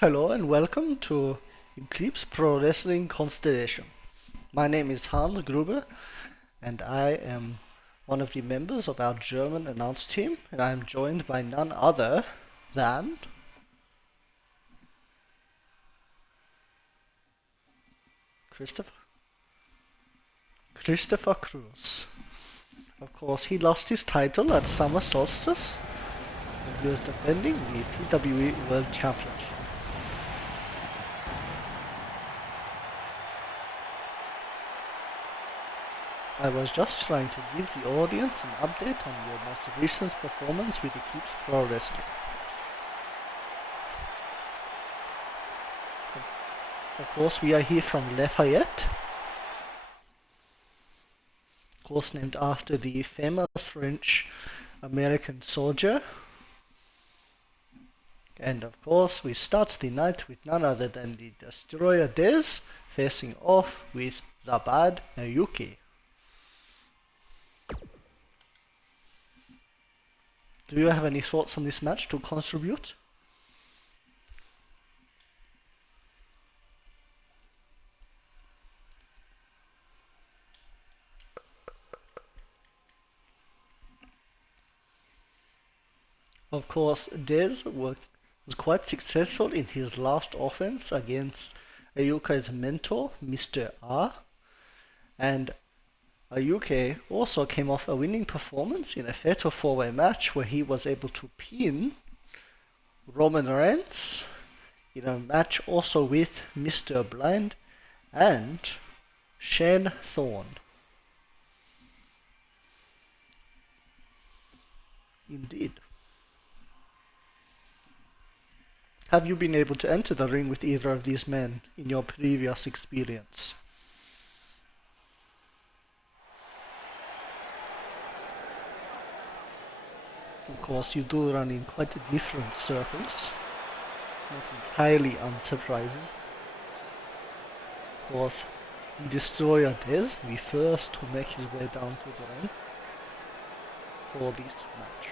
Hello and welcome to Eclipse Pro Wrestling Constellation. My name is Hans Gruber and I am one of the members of our German announce team, and I am joined by none other than Christopher Cruz. Of course, he lost his title at Summer Solstice and he was defending the PWE World Championship. I was just trying to give the audience an update on your most recent performance with Eclipse Pro Wrestling. Of course, we are here from Lafayette, of course named after the famous French-American soldier. And of course, we start the night with none other than the Destroyer Dez facing off with the bad AyuKe. Do you have any thoughts on this match to contribute? Of course, Dez was quite successful in his last offense against AyuKe's mentor, Mr. R. And AyuKe also came off a winning performance in a fatal four-way match where he was able to pin Roman Reigns in a match also with Mr. Blind and Shane Thorne. Indeed. Have you been able to enter the ring with either of these men in your previous experience? Of course, you do run in quite different circles, not entirely unsurprising. Of course, the Destroyer is the first to make his way down to the ring for this match.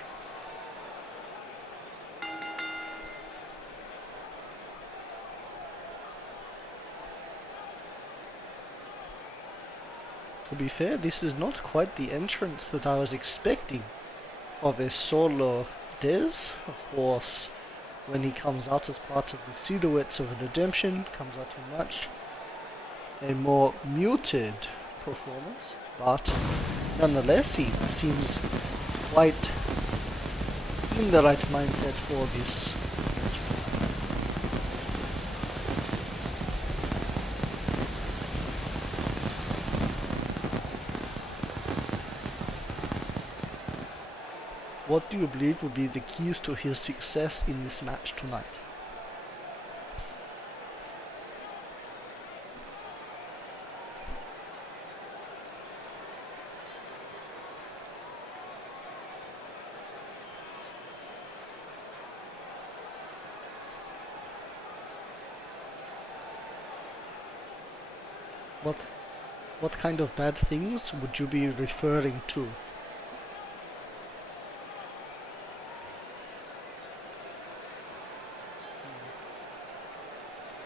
To be fair, this is not quite the entrance that I was expecting of a solo Dez. Of course, when he comes out as part of the Silhouettes of Redemption, comes out to much a more muted performance, but nonetheless he seems quite in the right mindset for this. What do you believe will be the keys to his success in this match tonight? What kind of bad things would you be referring to?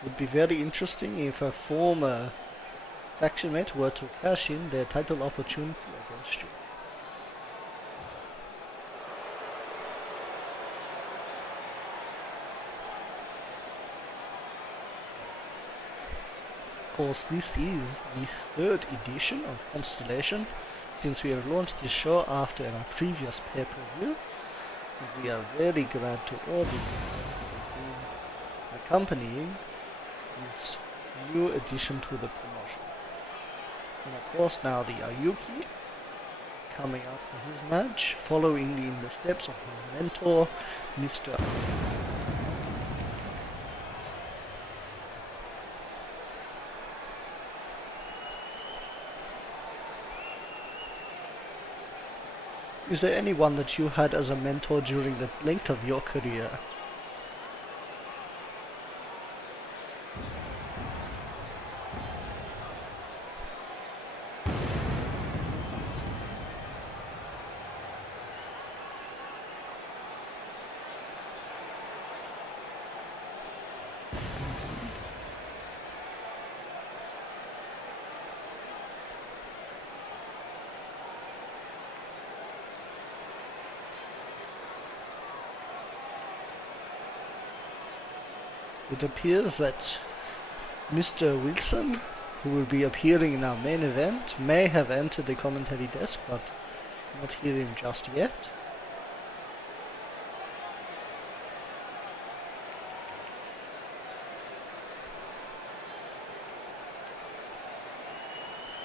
Would be very interesting if a former faction mate were to cash in their title opportunity against you. Of course, this is the third edition of Constellation since we have launched this show after our previous pay-per-view, and we are very glad to all the success that has been accompanying this new addition to the promotion. And of course now the AyuKe coming out for his match, following in the steps of his mentor, Mr. Is there anyone that you had as a mentor during the length of your career? It appears that Mr. Wilson, who will be appearing in our main event, may have entered the commentary desk, but not hear him just yet.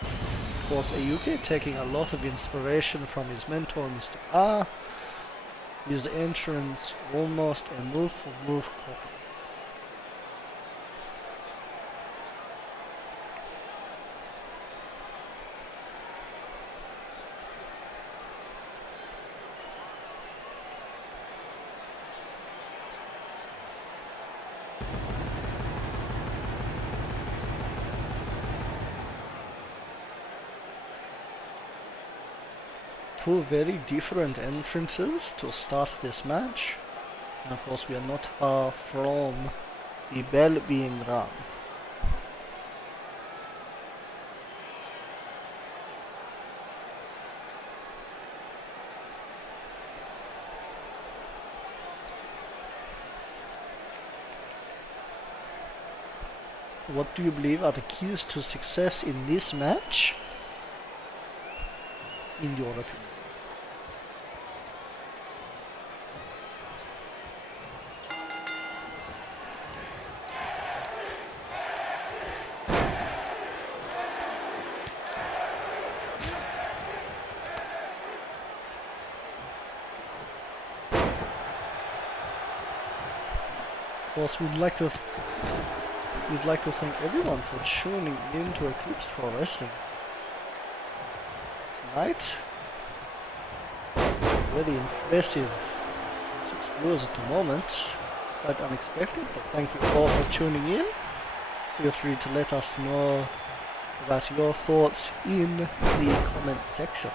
Of course, AyuKe taking a lot of inspiration from his mentor, Mr. R. His entrance almost a move-for-move copy. Two very different entrances to start this match, and of course we are not far from the bell being rung. What do you believe are the keys to success in this match, in your opinion? Of course, we'd like to thank everyone for tuning in to Eclipse Pro Wrestling tonight. Very impressive 6 viewers at the moment. Quite unexpected, but thank you all for tuning in. Feel free to let us know about your thoughts in the comment section.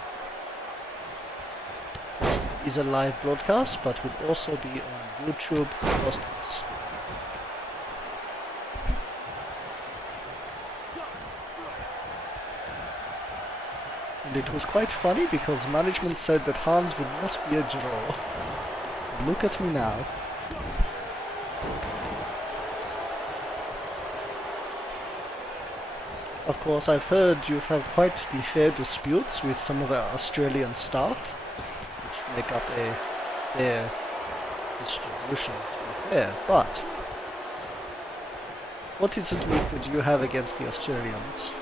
This is a live broadcast, but will also be on YouTube postings. And it was quite funny because management said that Hans would not be a draw. Look at me now. Of course, I've heard you've had quite the fair disputes with some of our Australian staff, which make up a fair distribution, to be fair. But what is it that you have against the Australians?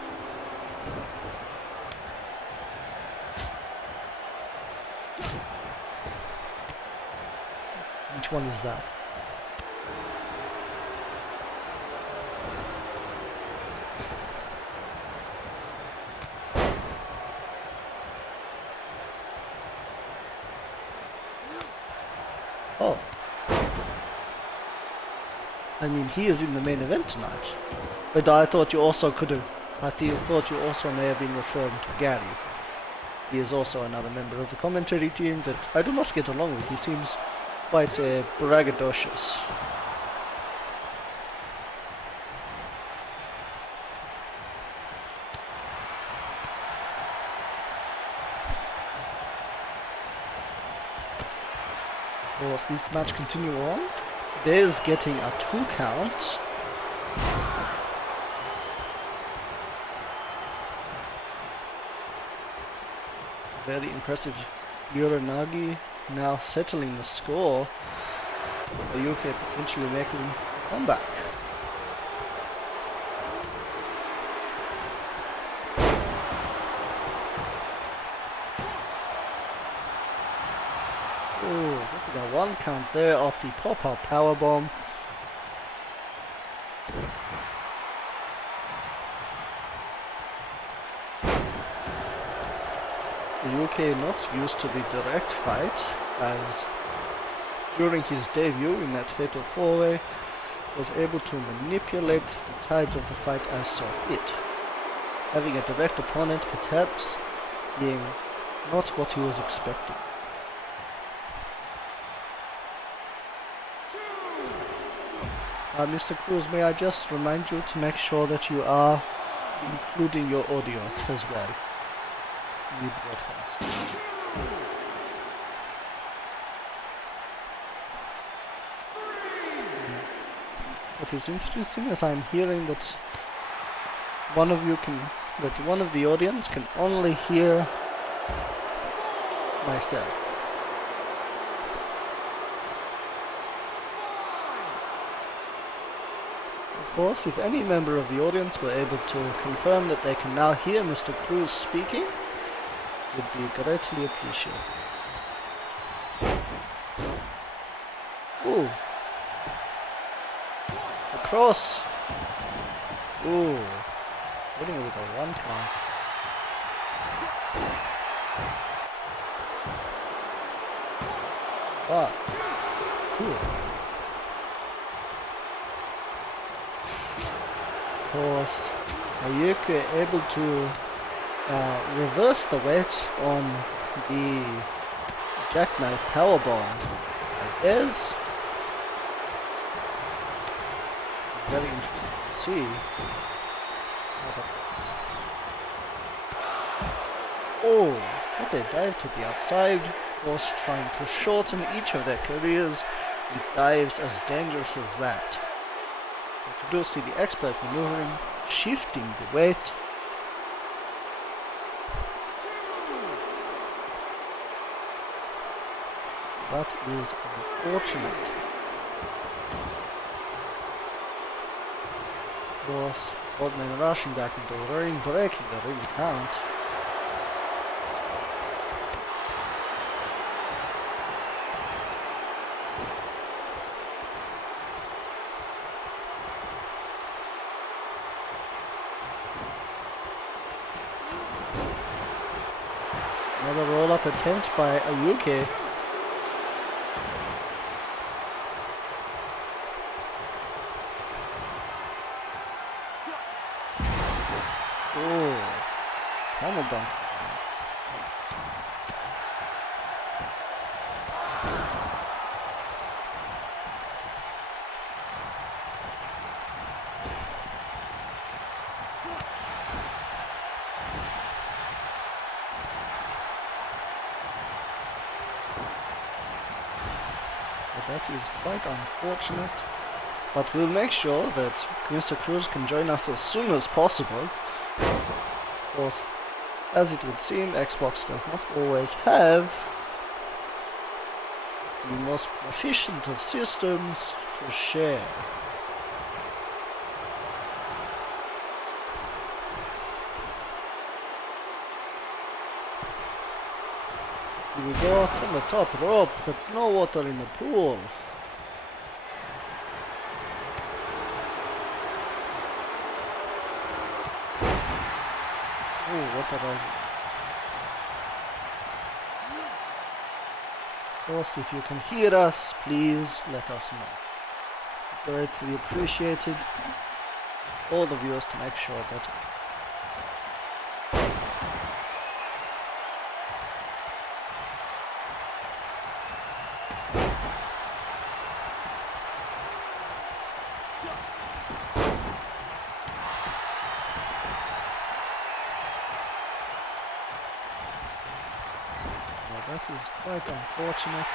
Which one is that? Oh. I mean, he is in the main event tonight. But I thought you also could have... thought you also may have been referring to Gary. He is also another member of the commentary team that I do not get along with. He seems quite braggadocious. Of course, this match continue on. There's getting a 2 count. Very impressive. Uranagi now settling the score. AyuKe potentially making a comeback. Oh, look at that 1 count there off the pop-up powerbomb. AyuKe not used to the direct fight, as during his debut in that fatal 4-way was able to manipulate the tides of the fight as saw fit, having a direct opponent perhaps being not what he was expecting. Mr. Cruz, may I just remind you to make sure that you are including your audio as well. Broadcast. What is interesting is I'm hearing that one of the audience can only hear myself. Of course, if any member of the audience were able to confirm that they can now hear Mr. Cruz speaking, it would be greatly appreciated. Ooh. The cross. Ooh. Winning it with a 1 count. Wow. Cool. Of course, AyuKe able to reverse the weight on the jackknife powerbomb. Is very interesting to see how that goes. Oh, what a dive to the outside. Of course, trying to shorten each of their careers with dives as dangerous as that. But you do see the expert maneuvering, shifting the weight. That is unfortunate. Of course, both men rushing back into the ring, breaking the ring count. Another roll-up attempt by AyuKe. Hammer dunk. But that is quite unfortunate. But we'll make sure that Mr. Cruz can join us as soon as possible. Of course, as it would seem, Xbox does not always have the most proficient of systems to share. Here we go, from the top rope, but no water in the pool. Oh, what a rise. Of course, if you can hear us, please let us know. Greatly appreciated. All the viewers to make sure that that is quite unfortunate.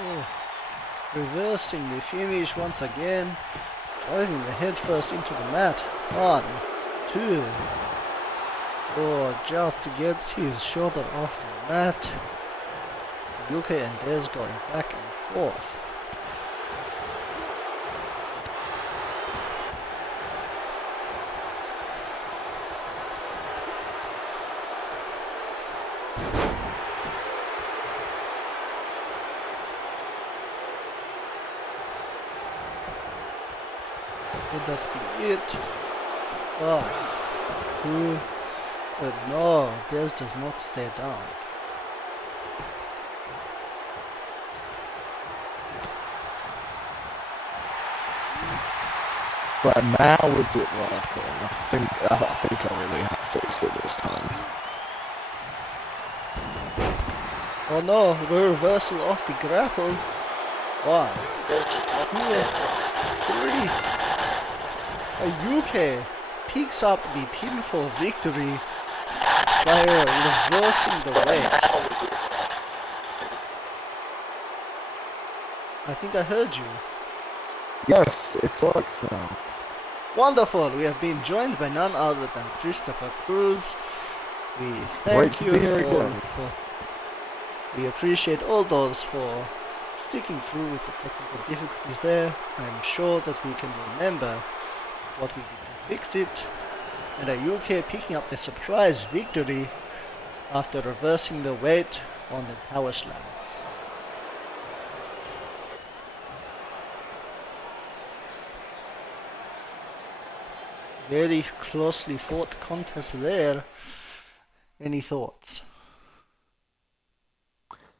Oh, reversing the finish once again, driving the head first into the mat. 1, 2. Oh, just gets his shoulder off the mat. AyuKe and Deuce going back and forth. Would that be it? Oh, who? But no, Deuce does not stay down. Right, now is it working? I think I really have fixed it this time. Oh no, reversal of the grapple. 1, 2, 3. AyuKe picks up the pinfall victory by reversing the weight. I think I heard you. Yes, it works now. Wonderful! We have been joined by none other than Christopher Cruz. We Great thank to you be here again. we appreciate all those for sticking through with the technical difficulties there. I'm sure that we can remember what we did to fix it. And AyuKe picking up the surprise victory after reversing the weight on the power slam. Very closely fought contest there. Any thoughts?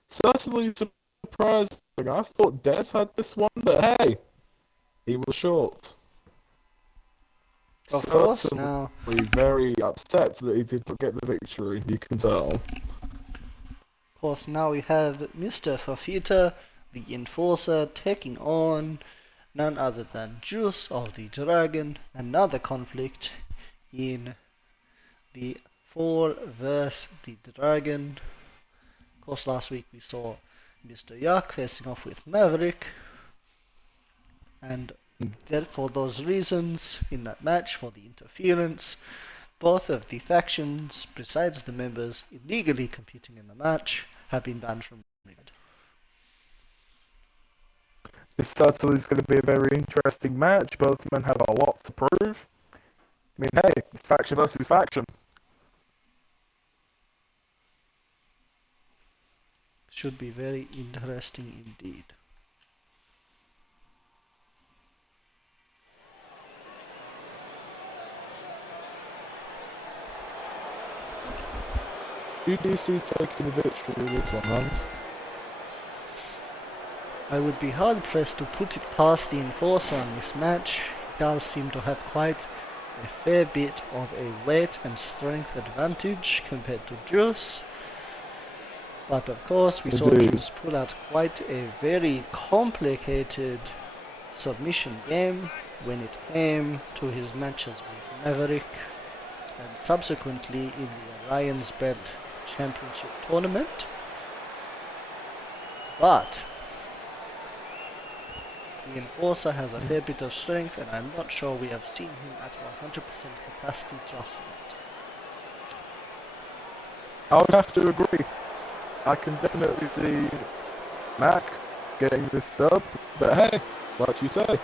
Certainly surprising. I thought Des had this one, but hey, he was short. Of course, Certainly now, very upset that he did not get the victory, you can tell. now we have Mr. Fifita, the Enforcer, taking on none other than Deuce of the Dragon. Another conflict in the 4 vs the Dragon. Of course, last week we saw Mr. Yak facing off with Maverick, and for those reasons, in that match, for the interference, both of the factions, besides the members illegally competing in the match, have been banned from the ring. This certainly is going to be a very interesting match. Both men have a lot to prove. I mean, hey, it's faction versus faction. Should be very interesting indeed. Who do you see taking the victory with this one, Hans? I would be hard pressed to put it past the Enforcer on this match. He does seem to have quite a fair bit of a weight and strength advantage compared to Deuce. But of course, we saw Deuce pull out quite a very complicated submission game when it came to his matches with Maverick, and subsequently in the Orion's Belt Championship tournament. But the Enforcer has a fair bit of strength, and I'm not sure we have seen him at 100% capacity just yet. I would have to agree. I can definitely see Mac getting this stub, but hey, like you say,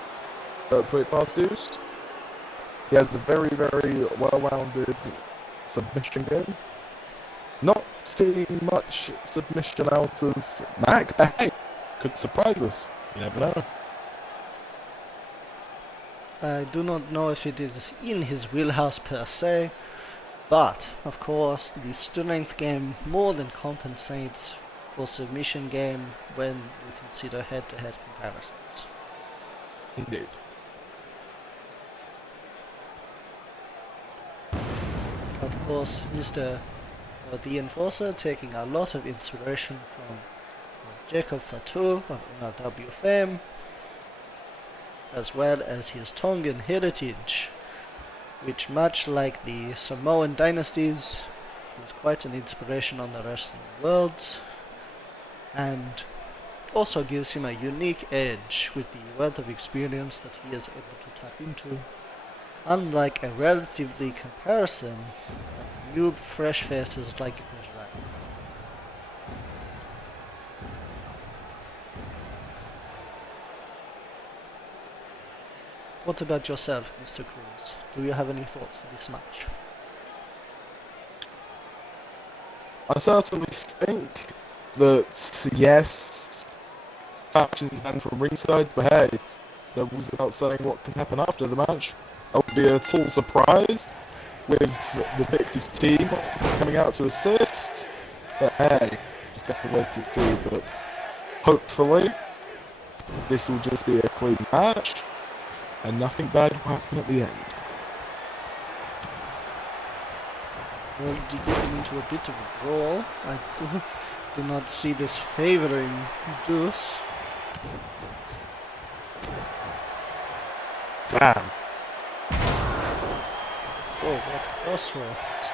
don't put it past Deuce. He has a very, very well-rounded submission game. Not seeing much submission out of Mac, but hey, could surprise us. You never know. I do not know if it is in his wheelhouse per se, but of course the strength game more than compensates for submission game when you consider head-to-head comparisons. Indeed. Of course, the Enforcer taking a lot of inspiration from Jacob Fatu of NRW fame, as well as his Tongan heritage, which, much like the Samoan dynasties, is quite an inspiration on the wrestling worlds, and also gives him a unique edge with the wealth of experience that he is able to tap into, unlike a relatively comparison of new fresh faces like Israel. What about yourself, Mr. Cruz? Do you have any thoughts for this match? I certainly think that, yes, factions banned from ringside, but hey, there was about saying what can happen after the match. I would be a total surprise with the Victor's team coming out to assist, but hey, just have to wait and see. But hopefully, this will just be a clean match, and nothing bad will happen at the end. Well, getting into a bit of a brawl. I do not see this favoring Deuce. Damn. Oh, what crossroads.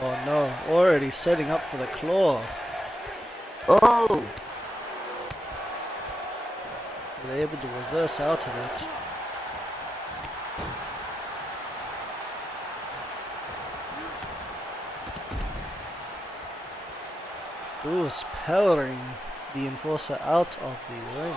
Oh no, already setting up for the claw. Oh! They're able to reverse out of it. Deuce powering the Enforcer out of the ring.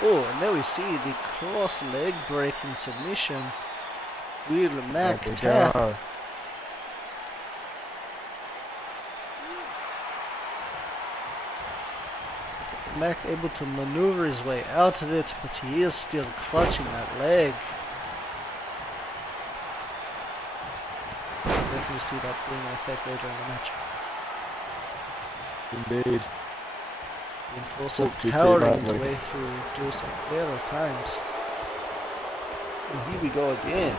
Oh, and now we see the cross leg breaking submission. Will Mac tap? Mac able to maneuver his way out of it, but he is still clutching that leg. Definitely see that being an effect later in the match. Indeed. The Enforcer powering his way through Deuce a pair of times. And here we go again.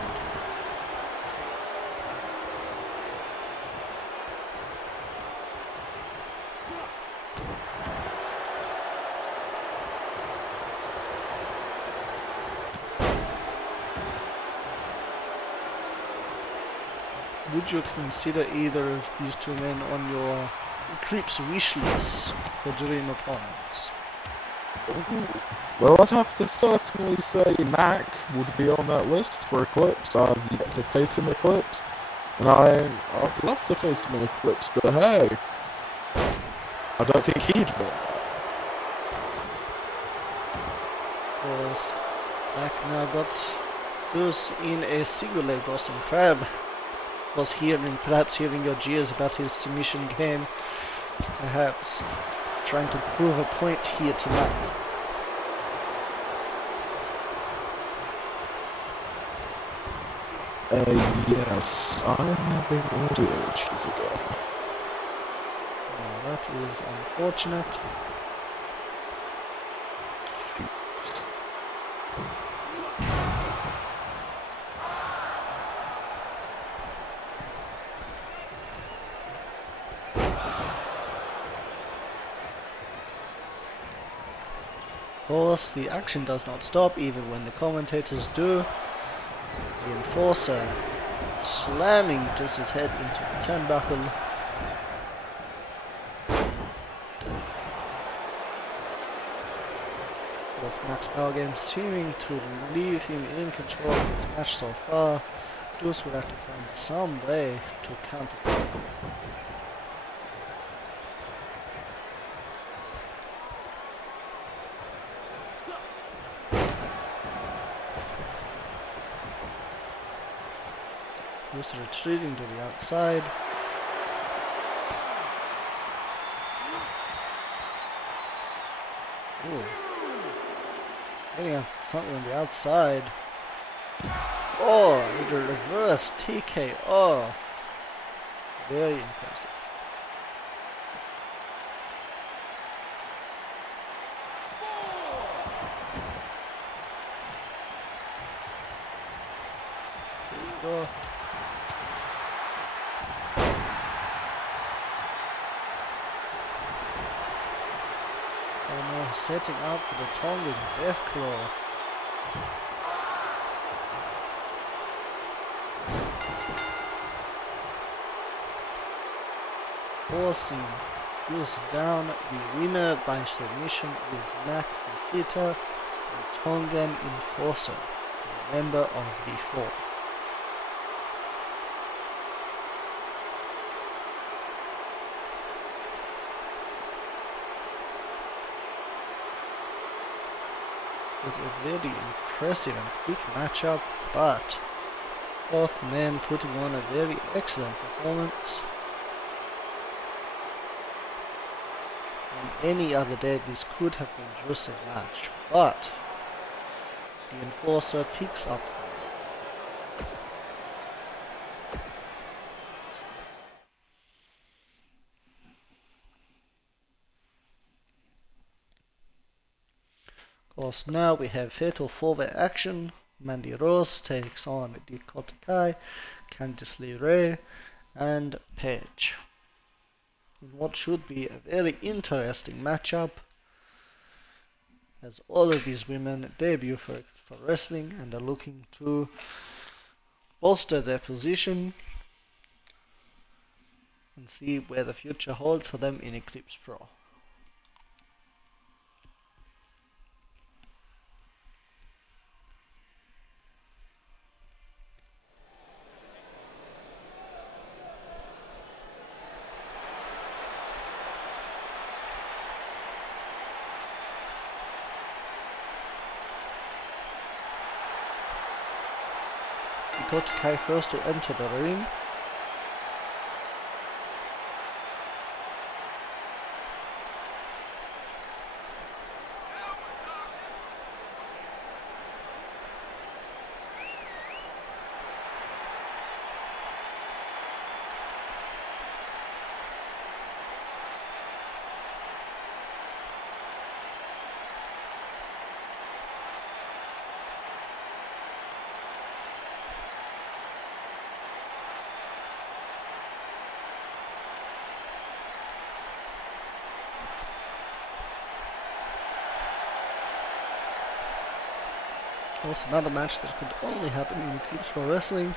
Would you consider either of these two men on your Eclipse wish list for dream opponents? Well, I'd have to certainly say Mac would be on that list for Eclipse. I've yet to face him in Eclipse, and I'd love to face him in Eclipse, but hey, I don't think he'd want that. Of course, Mac now got Deuce in a single leg Boston Crab. Was perhaps hearing your jeers about his submission game, perhaps trying to prove a point here tonight. Yes, I'm having audio issues again. Well, that is unfortunate. Of course, the action does not stop even when the commentators do. The Enforcer slamming Deuce's head into the turnbuckle. Was Mac's power game seeming to leave him in control of this match so far. Deuce will have to find some way to counter. Deuce retreating to the outside. Ooh. Getting up something on the outside. Oh, with a reverse TKO. Very impressive. There we go. Setting up for the Tongan Death Claw. Forcing Deuce down. The winner by submission is Mac Fifita, the Tongan Enforcer, a member of the Four. It was a very impressive and quick matchup, but both men putting on a very excellent performance. On any other day this could have been Deuce's match, but the Enforcer picks up. Of course, now we have Fatal 4-way action. Mandy Rose takes on Dakota, Candice LeRae, and Paige. In what should be a very interesting matchup, as all of these women debut for wrestling and are looking to bolster their position and see where the future holds for them in Eclipse Pro. Dakota first to enter the ring. Was another match that could only happen in Eclipse Pro Wrestling.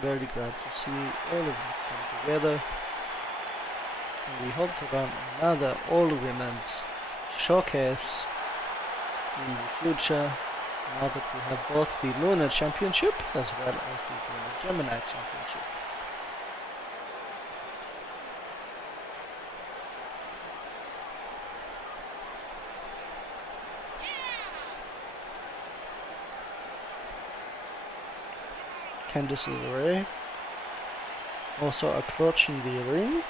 Very glad to see all of this come together. And we hope to run another all-women's showcase in the future, now that we have both the Lunar Championship as well as the Lunar Gemini Championship. Candice and LeRae also approaching the ring.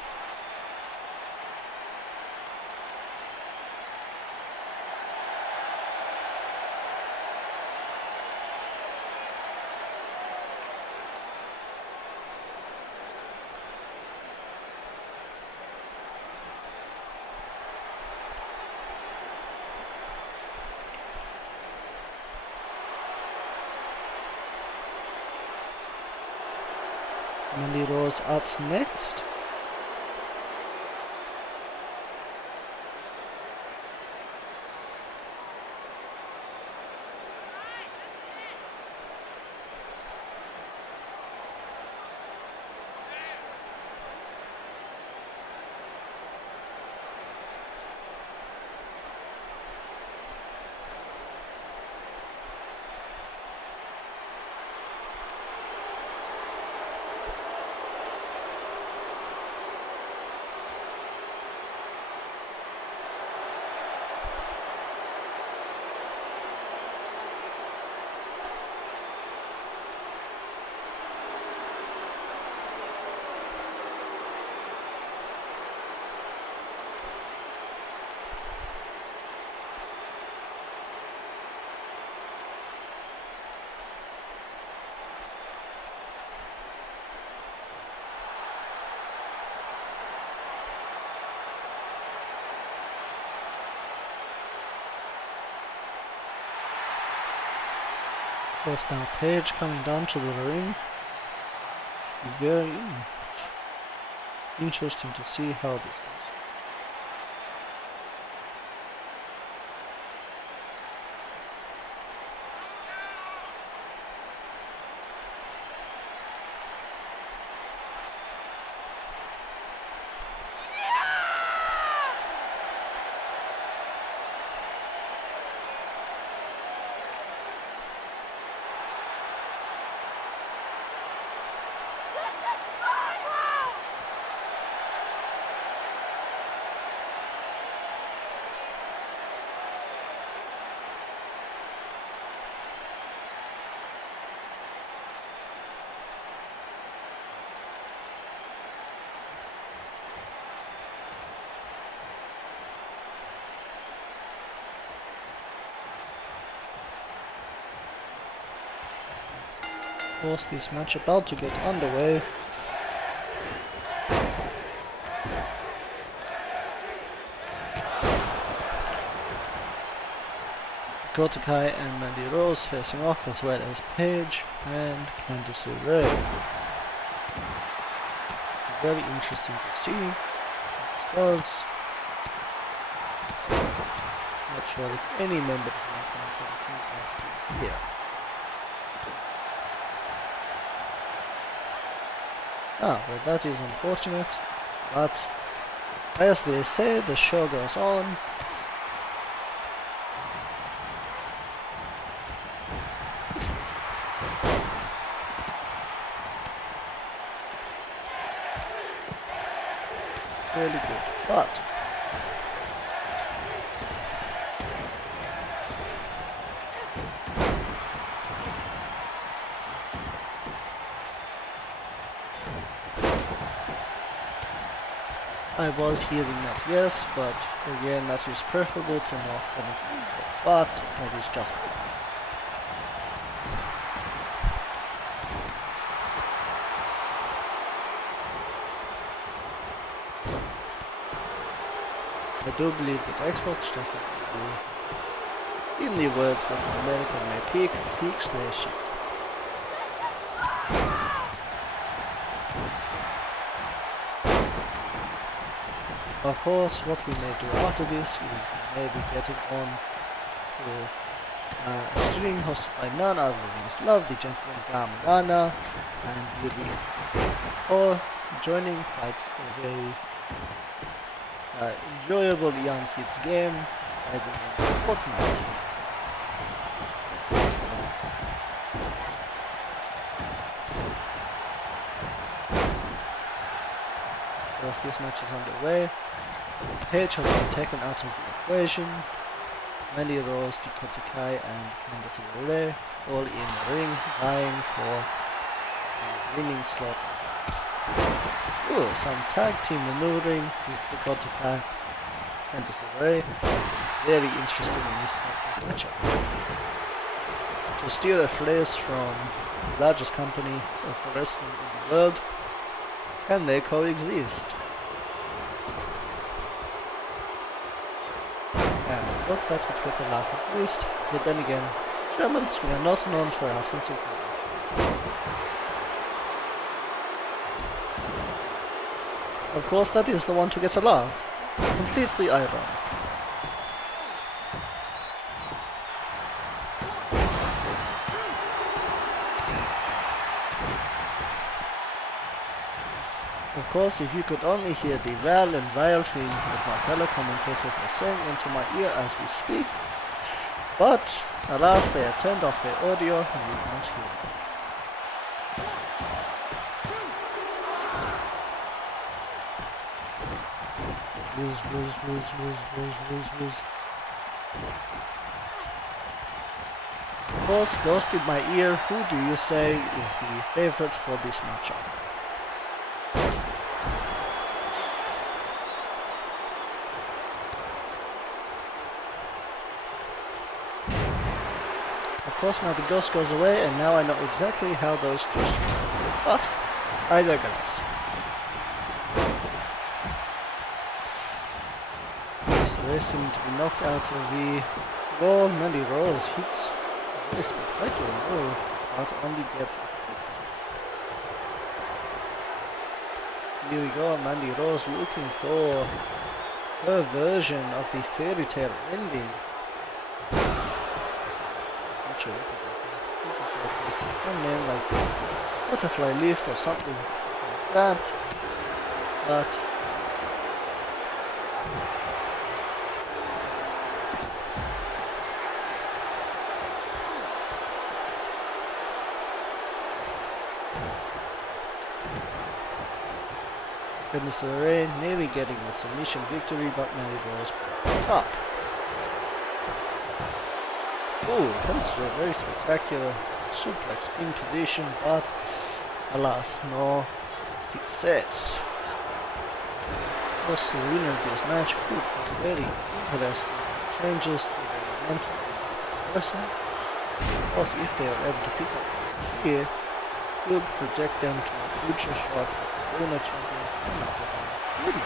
Mandy Rose out next. Was now Paige coming down to the ring. Very interesting to see how this goes. Of course, this match about to get underway. Dakota and Mandy Rose facing off, as well as Paige and Candice LeRae. Very interesting to see how this goes. Not sure if any members are coming to the team are still here. Well, that is unfortunate, but as they say, the show goes on. Really good, but I was hearing that, yes, but again, that is preferable to not having to do it, but that is just I do believe that Xbox just needs to, in the words that an American may pick, fix their shit. Of course, what we may do after this is we may be getting on to a stream hosted by none other than this lovely gentleman Garmagana, and we'll be joining quite a very enjoyable young kids game by the name of Fortnite. As this match is underway, Paige has been taken out of the equation. Mandy, Rose, Dakota Kai, and Candice and LeRae all in the ring, vying for the winning slot. Ooh, some tag team maneuvering with Dakota Kai and LeRae. Very interesting in this type of matchup. To steal a phrase from the largest company of wrestling in the world, can they coexist? And look, that's what gets a laugh at least. But then again, Germans, we are not known for our sense of humor. Of course, that is the one to get a laugh. Completely ironic. Of course, if you could only hear the vile things that my fellow commentators are saying into my ear as we speak, but alas, they have turned off their audio and we can't hear them. Whiz. Of course, Ghost in my ear, who do you say is the favorite for this matchup? Of course, now the ghost goes away, and now I know exactly how those gestures are. But I digress. They seem to be knocked out of the roll. Mandy Rose hits a very spectacular move, but only gets a kick out. Here we go, Mandy Rose looking for her version of the fairy tale ending. Not sure what it is. Not sure if it is some name like Butterfly Lift or something like that. But Candice LeRae nearly getting a submission victory, but Mandy Rose up. Ooh, Candice LeRae, very spectacular suplex pin position, but alas, no success. Of course, the winner of this match could have very interesting changes to the mental wrestling. Of course, if they are able to pick up here, could project them to a future shot at the Lunar champion. Lydia.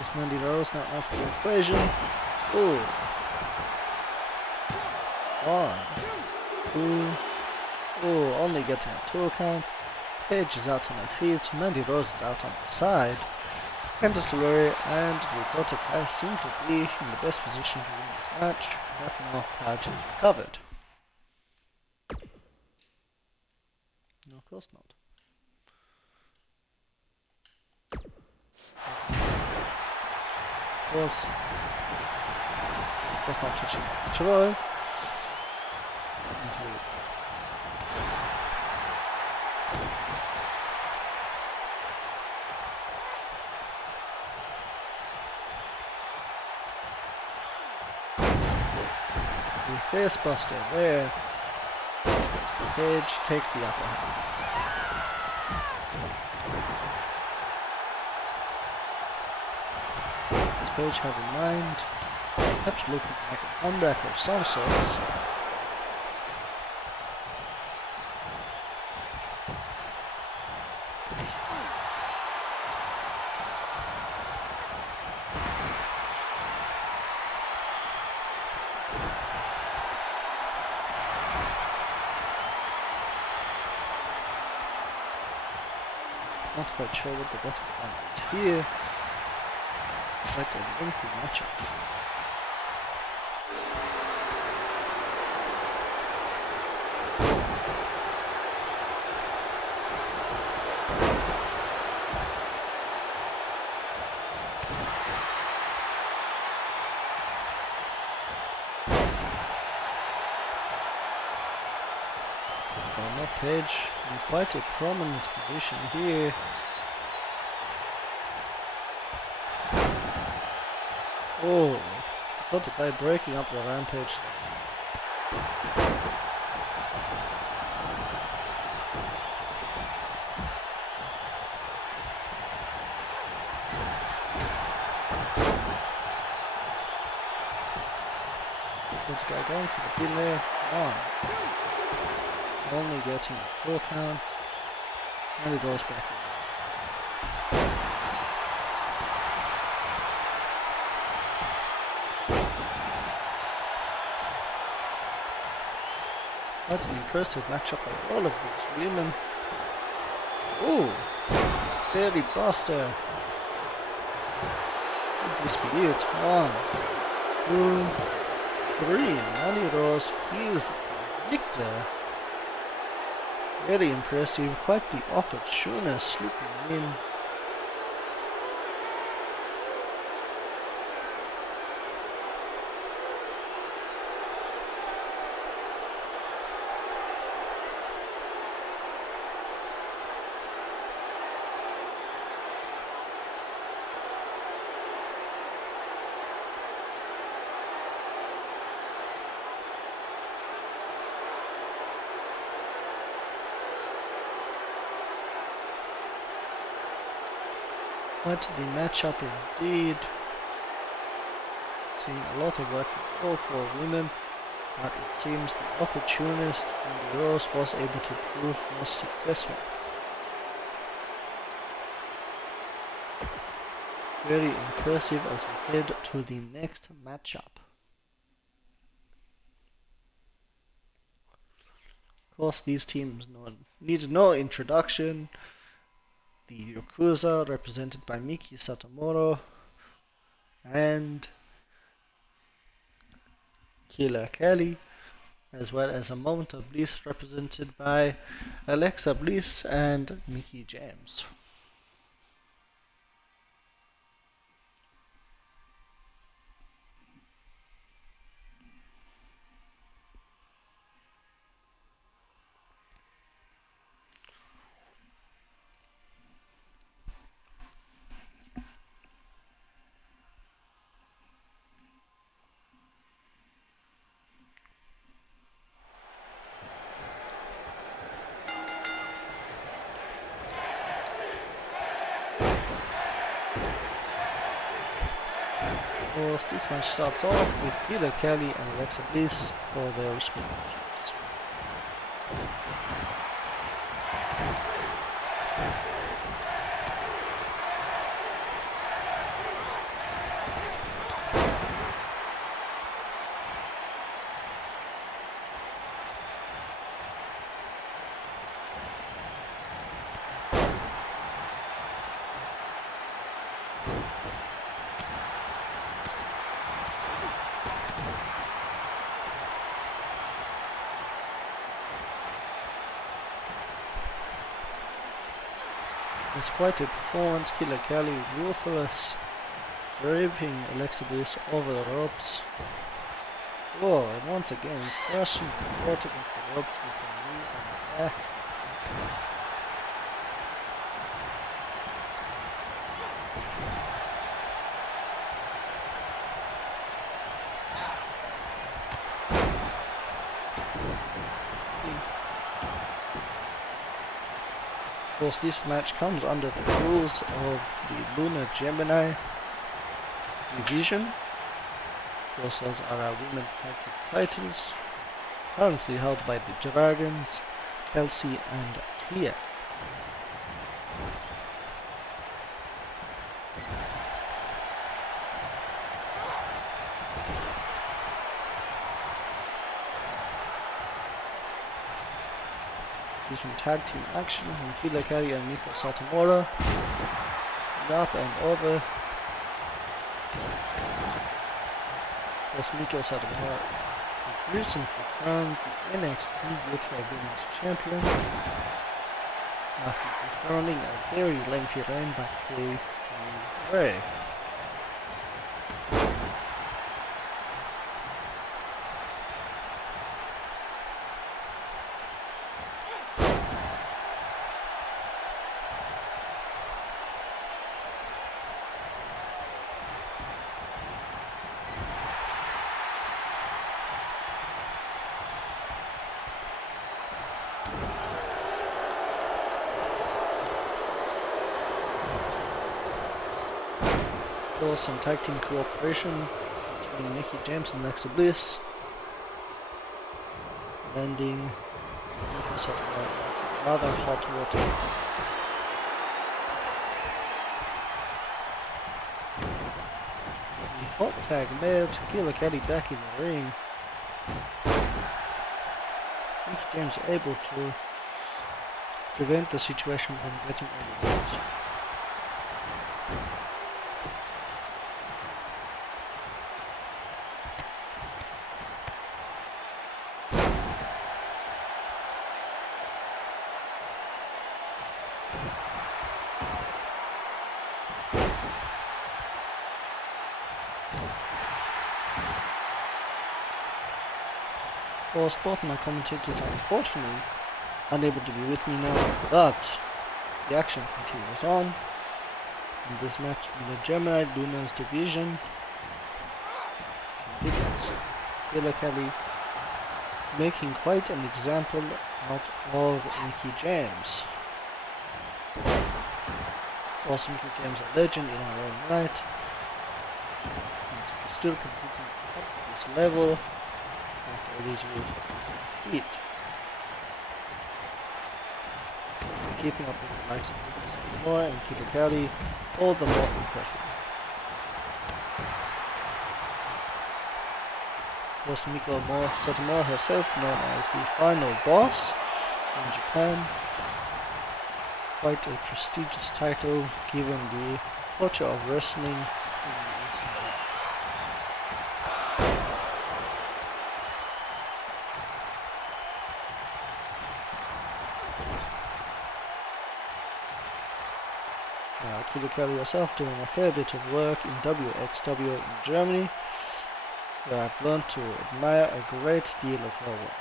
Is Mandy Rose now out of the equation? Ooh. 1, 2. Ooh, only getting a 2 count. Paige is out on her feet. Mandy Rose is out on the side. Candice, LeRae, and Dakota guys seem to be in the best position to win this match. But now Paige is recovered. No, of course not. Of course not touching Chores. The face buster there. Paige takes the upper hand. Does Paige have in mind? Perhaps looking to make a comeback of some sorts. Not quite sure what the bottom line is here. Quite a lengthy matchup. Paige in quite a prominent position here. Oh, got the guy breaking up the rampage. Got the guy going for the pin there. 1. Only getting a 4 count, and it goes back. What an impressive matchup by all of these women. Ooh, fairly buster. Could this be it? 1, 2, 3. Mandy Rose is victor. Very impressive, quite the opportunist slipping in. What the matchup indeed. Seeing a lot of work from all 4 women, but it seems the opportunist Mandy Rose was able to prove most successful. Very impressive as we head to the next matchup. Of course, these teams need no introduction. The Yakuza, represented by Miki Satomoto, and Killer Kelly, as well as a Moment of Bliss, represented by Alexa Bliss and Mickey James. This match starts off with Killer Kelly and Alexa Bliss for their respective teams. It's quite a performance. Killer Kelly ruthless, draping Alexa Bliss over the ropes. Oh, and once again crushing the court against the ropes with a knee on the back. Of course, this match comes under the rules of the Lunar Gemini division. Of course, those are our women's tag team titles, currently held by the Dragons, Kelsey and Tia. Some tag team action from Killer Kelly and Miko Satomura. Up and over. Of course, Miko Satomura was recently crowned the NXT UK Women's Champion after dethroning a very lengthy reign by LeRae. Some tag team cooperation between Mickie James and Alexa Bliss, landing Miko Satomura into rather hot water. The hot tag made, Killer Kelly back in the ring. Mickie James able to prevent the situation from getting any worse. Of course, both my commentators are unfortunately unable to be with me now, but the action continues on in this match in the Gemini Lunar's division. Continues. Killer Kelly making quite an example out of Mickie James. Of course, Mickie James, a legend in her own right, and still competing at this level after all these years of defeat. Keeping up with the likes of Lunar and Killer Kelly, all the more impressive. Of course, Miko Satomura herself, known as the final boss in Japan. Quite a prestigious title given the culture of wrestling in the Eastern world. Killer Kelly herself doing a fair bit of work in WXW in Germany, where I've learned to admire a great deal of her work.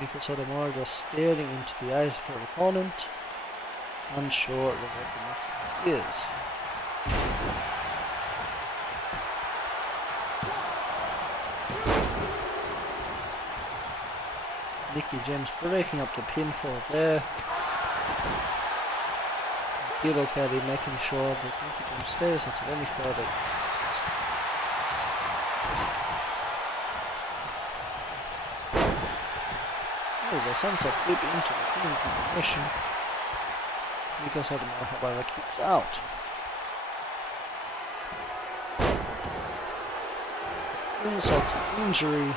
Miko Satomura just staring into the eyes of her opponent, unsure of what the next move is. Mickie James breaking up the pinfall there. Killer Kelly making sure that Mickie James stays until any further. Oh, the sunset flip into the pinning combination. Miko Satomura, however, kicks out. Insult to injury.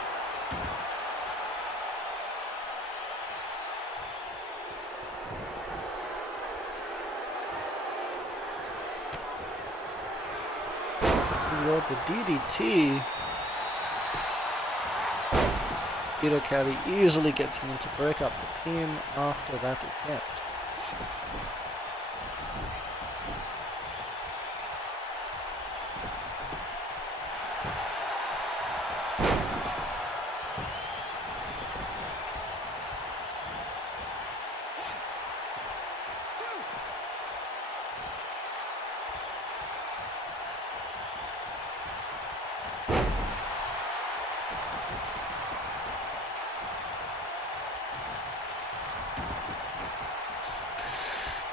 The DDT. Peter Kelly easily gets him to break up the pin after that attempt.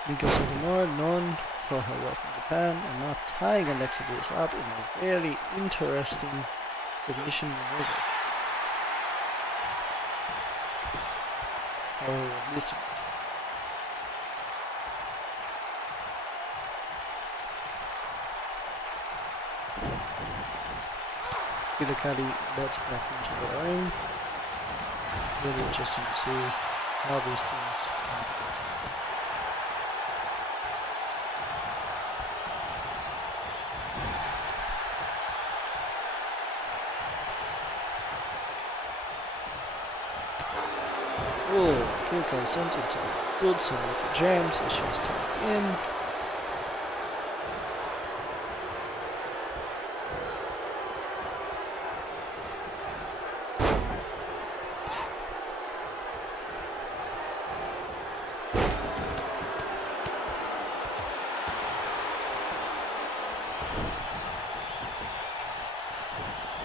Miko Satomura, known for her work in Japan, and now tying Alexa Bliss up in a very interesting submission maneuver. Oh, listen. Peter Kelly lets back into the ring. Really interesting to see how these teams come together. Kill sent into the goods and Mickey James as she was taken in.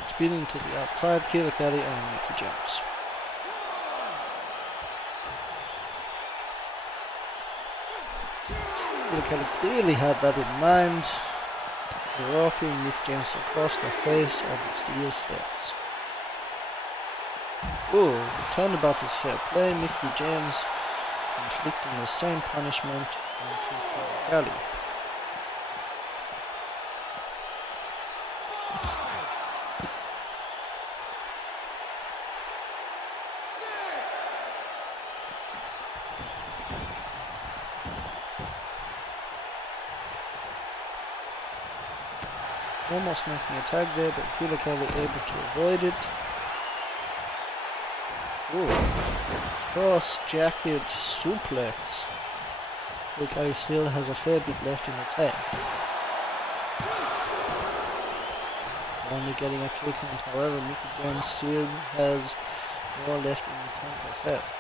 Speeding to the outside, Killer Kelly and Mickey James. Kelly clearly had that in mind, rocking Mick James across the face of the steel steps. Ooh, turnabout is fair play, Mickey James inflicting the same punishment onto Kelly. Almost making a tag there, but Killer Kelly able to avoid it. Ooh, cross jacket suplex. Killer Kelly still has a fair bit left in the tag. Only getting a 2 count, however, Mickey James still has more left in the tank herself.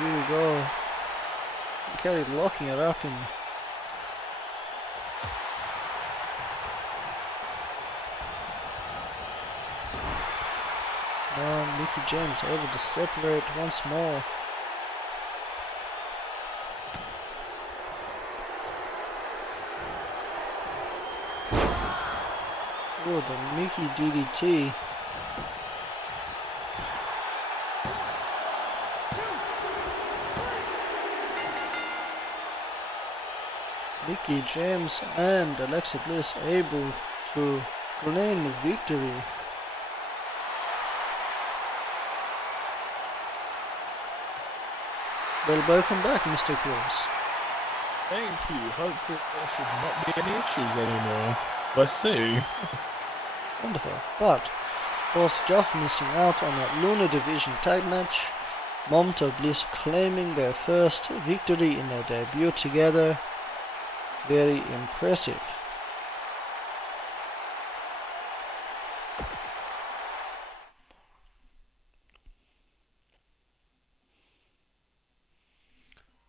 Here we go. Kelly locking it up in. Now Mickey James able to separate once more. Oh, the Mickey DDT. Mickey James and Alexa Bliss able to claim victory. Well, welcome back, Mr. Cruz. Thank you. Hopefully there should not be any issues anymore. Let's see. Wonderful. But, of course, just missing out on a Lunar Division tag match. Momto Bliss claiming their first victory in their debut together. Very impressive.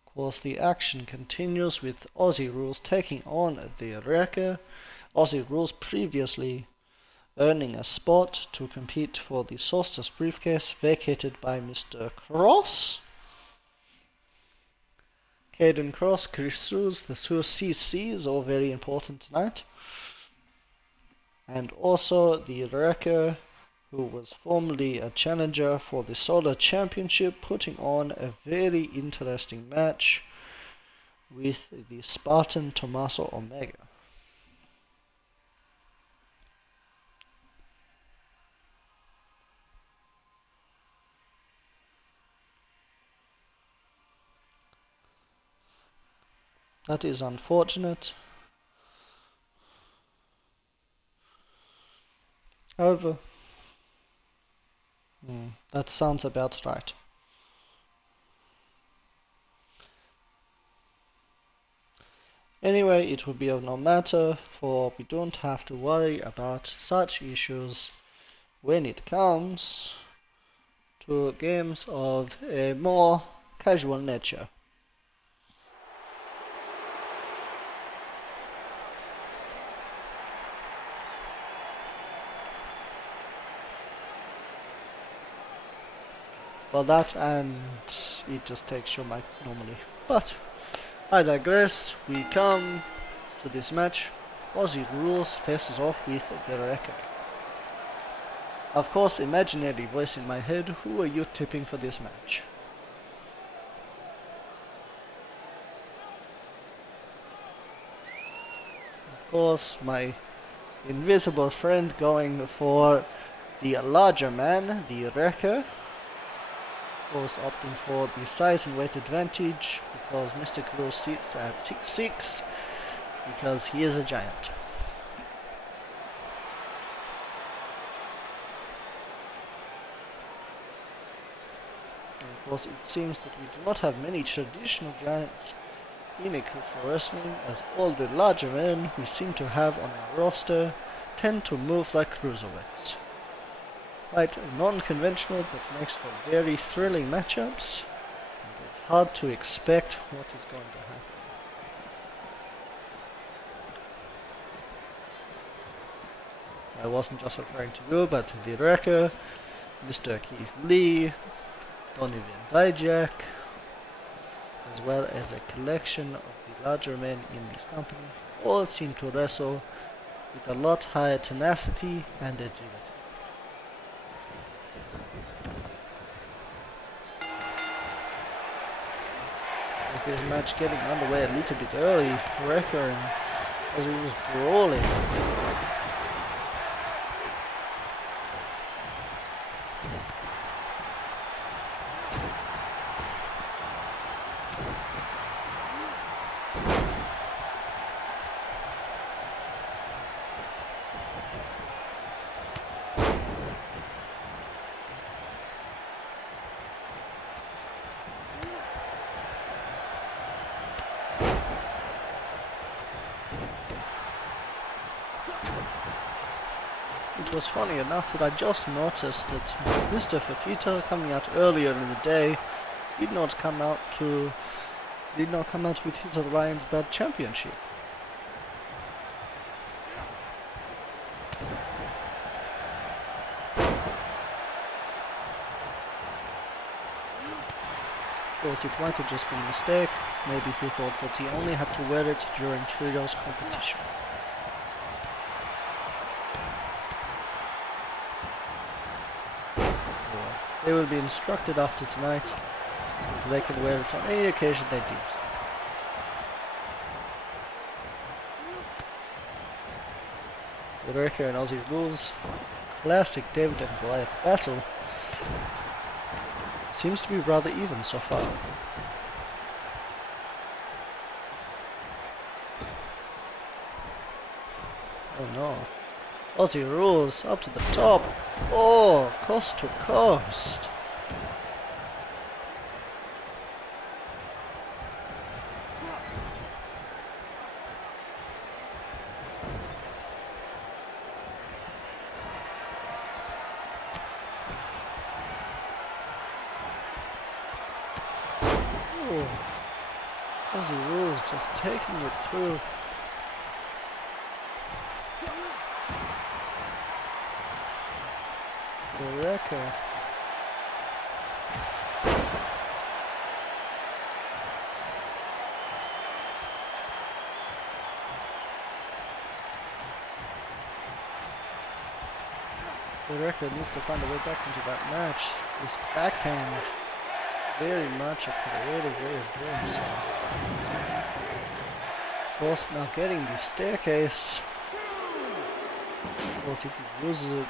Of course, the action continues with Ozzy Rules taking on the Wrecker. Ozzy Rules previously earning a spot to compete for the Solstice briefcase, vacated by Mr. Cross. Caden Cross, Chris Rules, the CC is all very important tonight. And also the Wrecker, who was formerly a challenger for the Solar Championship, putting on a very interesting match with the Spartan Tommaso Omega. That is unfortunate. However, that sounds about right. Anyway, it will be of no matter, for we don't have to worry about such issues when it comes to games of a more casual nature. Well, that and it just takes your mic normally. But I digress. We come to this match. Ozzy Rules faces off with Garrett. Of course, imaginary voice in my head, who are you tipping for this match? Of course, my invisible friend going for the larger man, the Wrecker. Of course, opting for the size and weight advantage because Mr. Cruz sits at 6'6", because he is a giant. Of course, it seems that we do not have many traditional giants in Eclipse Pro Wrestling, as all the larger men we seem to have on our roster tend to move like cruiserweights. Quite non-conventional, but makes for very thrilling matchups, and it's hard to expect what is going to happen. I wasn't just referring to you, but the Wrecker, Mr. Keith Lee, Donovan Dijak, as well as a collection of the larger men in this company, all seem to wrestle with a lot higher tenacity and agility. As this match getting underway a little bit early, Wrecker and Ozzy was brawling. It was funny enough that I just noticed that Mr. Fifita, coming out earlier in the day, did not come out with his Orion's Belt Championship. Of course, it might have just been a mistake. Maybe he thought that he only had to wear it during Trios competition. They will be instructed after tonight, so they can wear it on any occasion they deem so. The Wrecker and Ozzy Rules, classic David and Goliath battle, seems to be rather even so far. Oh no. Ozzy Rules up to the top. Oh, coast to coast. Oh, Ozzy Rules just taking it through. The Wrecker. The Wrecker needs to find a way back into that match. This backhand, very much a creative way of doing so. Of course, now getting the staircase. Of course, if he loses it,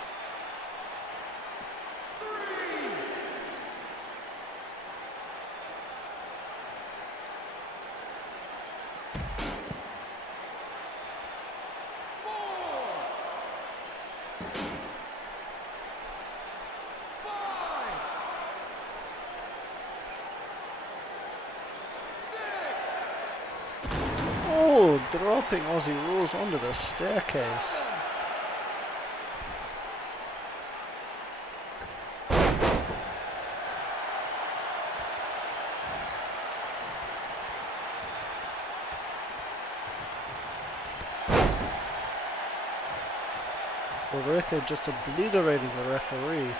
Oh, dropping Ozzy rules onto the staircase. LeRae just obliterating the referee.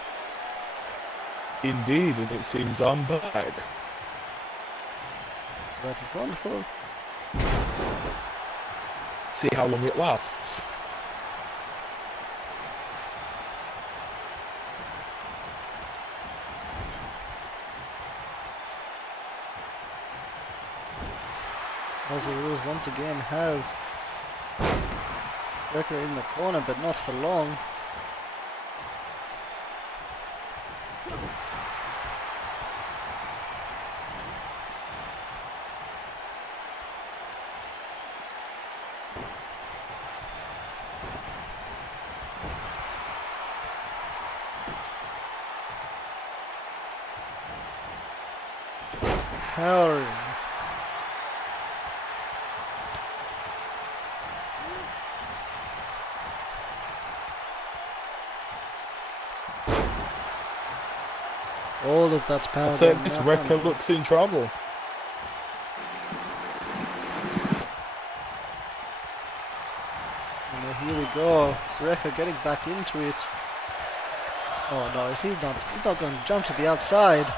Indeed, and it seems I'm back. That is wonderful. See how long it lasts. Ozzy Rules once again has Wrecker in the corner, but not for long. Powering. All of that's power. So this Wrecker looks in trouble. And here we go. Wrecker getting back into it. Oh no, he's not going to jump to the outside.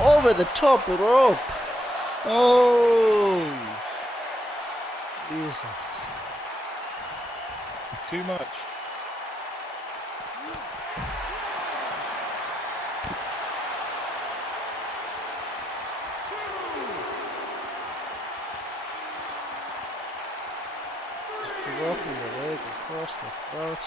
Over the top rope. Oh! Jesus. It's too much. Dropping the leg across the throat.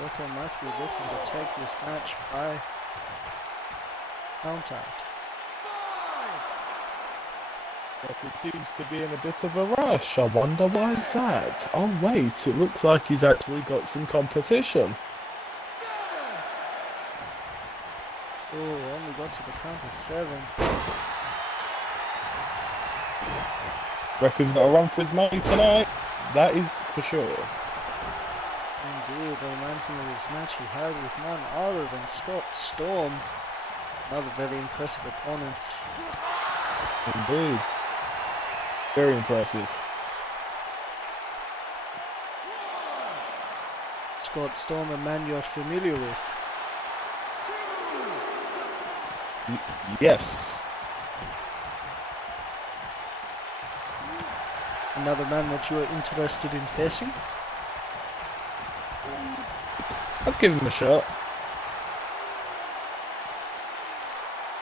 Wrecker might be looking to take this match by count out. It seems to be in a bit of a rush. I wonder why is that? Oh wait, it looks like he's actually got some competition. Oh, only got to the count of 7. Wrecker's got a run for his money tonight. That is for sure. Indeed, reminds me of his match he had with none other than Scott Storm. Another very impressive opponent. Indeed. Very impressive. Scott Storm, a man you're familiar with. Yes. Another man that you are interested in facing. Let's give him a shot.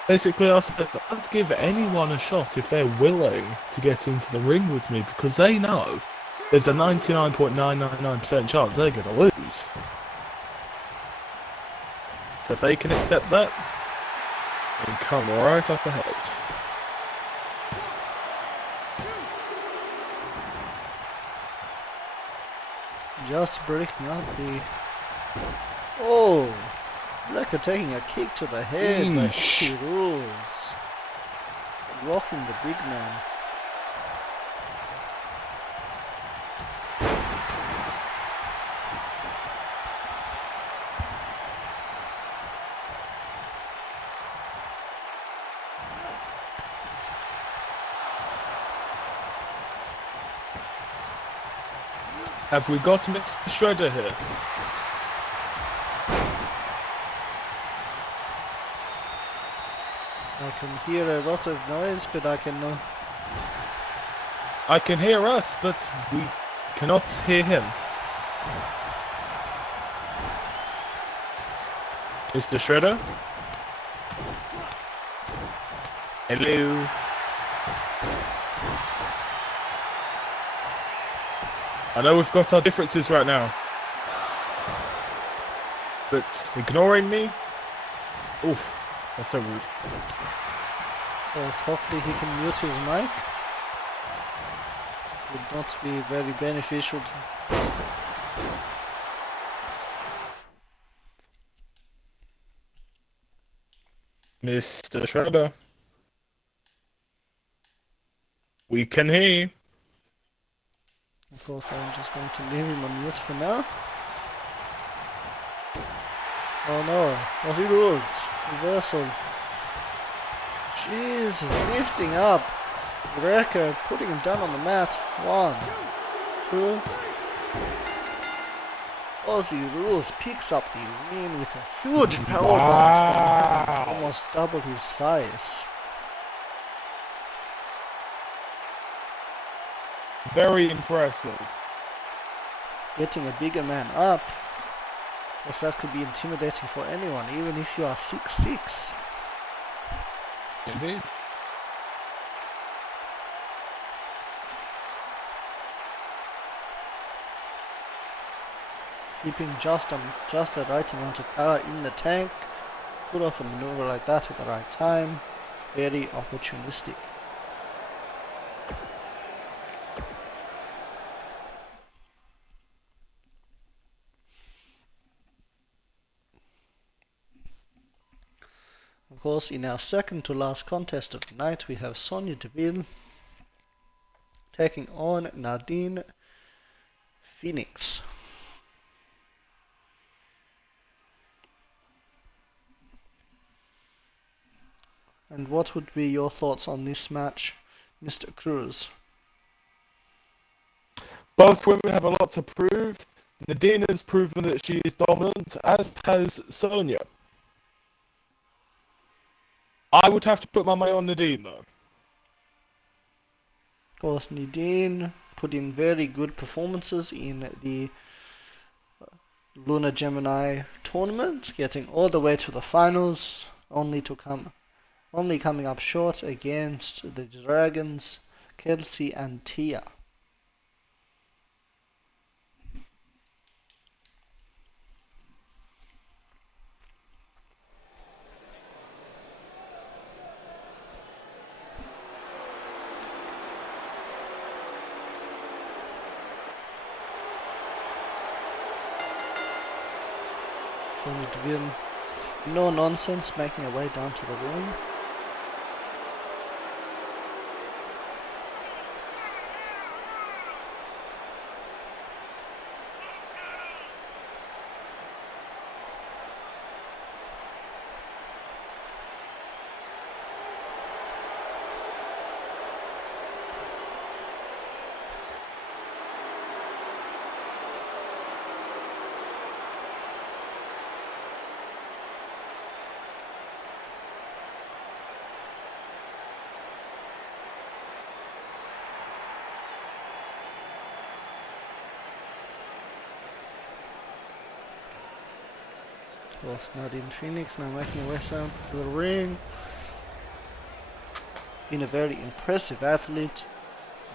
Basically, I said I'd give anyone a shot if they're willing to get into the ring with me, because they know there's a 99.999% chance they're going to lose. So if they can accept that, then come right up ahead. Just breaking up the... Oh! Wrecker taking a kick to the head by Ozzy Rules. Rocking the big man. Have we got Mr. Shredder here? I can hear a lot of noise, but I can I can hear us, but we cannot hear him. Mr. Shredder? Hello? I know we've got our differences right now, but ignoring me? Oof, that's so rude. Yes, hopefully he can mute his mic. It would not be very beneficial to... Mr. Shredder. We can hear you. Of course, I'm just going to leave him on mute for now. Oh no, Ozzy rules. Reversal. Jeez, he's lifting up. Wrecker putting him down on the mat. 1, 2. Ozzy Rules picks up the win with a huge powerbomb. Almost double his size. Very impressive. Getting a bigger man up. Because that could be intimidating for anyone, even if you are 6'6". Indeed. Keeping just the right amount of power in the tank. Pull off a maneuver like that at the right time. Very opportunistic. Of course, in our second to last contest of the night, we have Sonya Deville taking on Nadine Phoenix. And what would be your thoughts on this match, Mr. Cruz? Both women have a lot to prove. Nadine has proven that she is dominant, as has Sonya. I would have to put my money on Nadine, though. Of course, Nadine put in very good performances in the Lunar Gemini tournament, getting all the way to the finals, only coming up short against the Dragons, Kelsey and Tia. Sonya Deville, no nonsense, making her way down to the ring. Of course, Nadine Phoenix now making her way down to the ring. Been a very impressive athlete.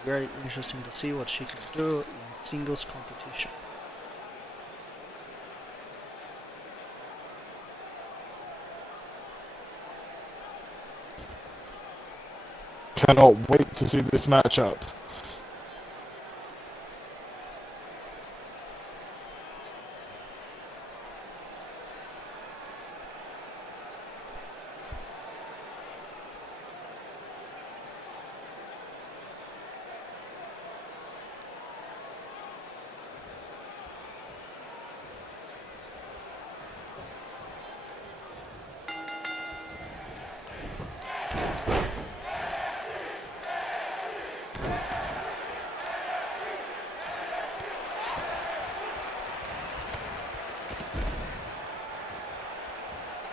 Very interesting to see what she can do in singles competition. Cannot wait to see this matchup.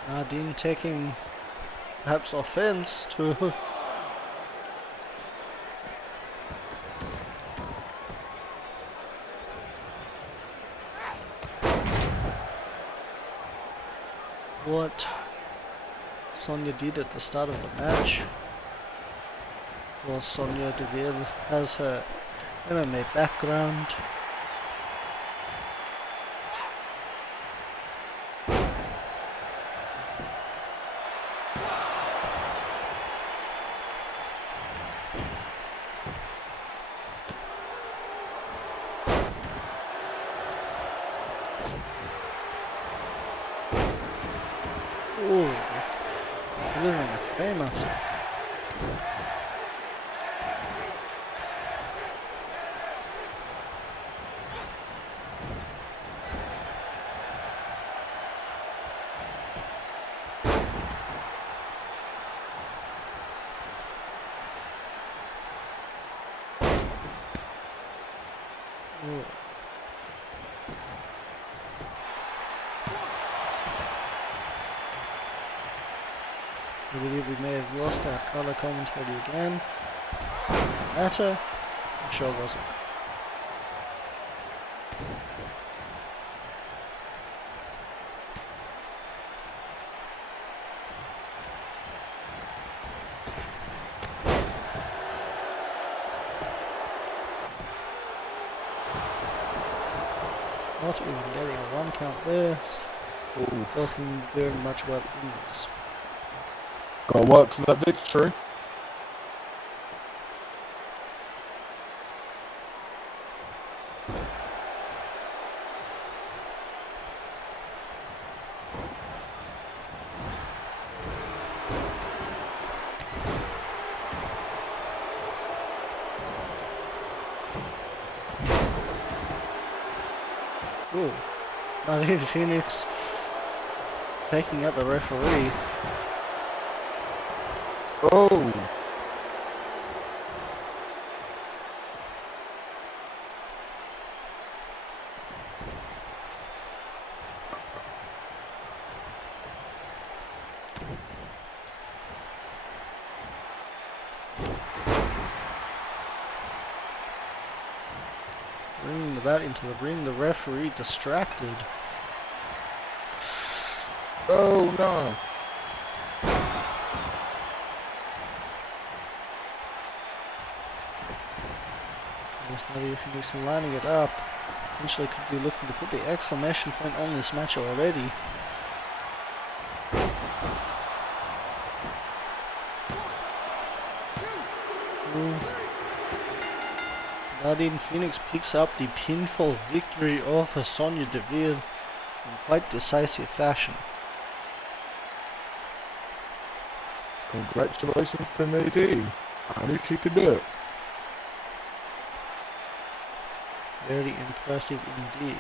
Nadine taking perhaps offense to what Sonya did at the start of the match. Well, Sonya Deville has her MMA background. delivering a famous. I believe we may have lost our color commentary again. Matter? I'm sure it wasn't. Not even getting a 1 count there. Ooh. Both doing very much well in this. Gotta work for that victory. Ooh. Nadine Phoenix taking out the referee. Oh! Bringing the bat into the ring, the referee distracted. Oh no! Maybe Phoenix lining it up. Eventually could be looking to put the exclamation point on this match already. Nadine Phoenix picks up the pinfall victory over Sonya Deville in quite decisive fashion. Congratulations to Nadine. I knew she could do it. Very impressive indeed.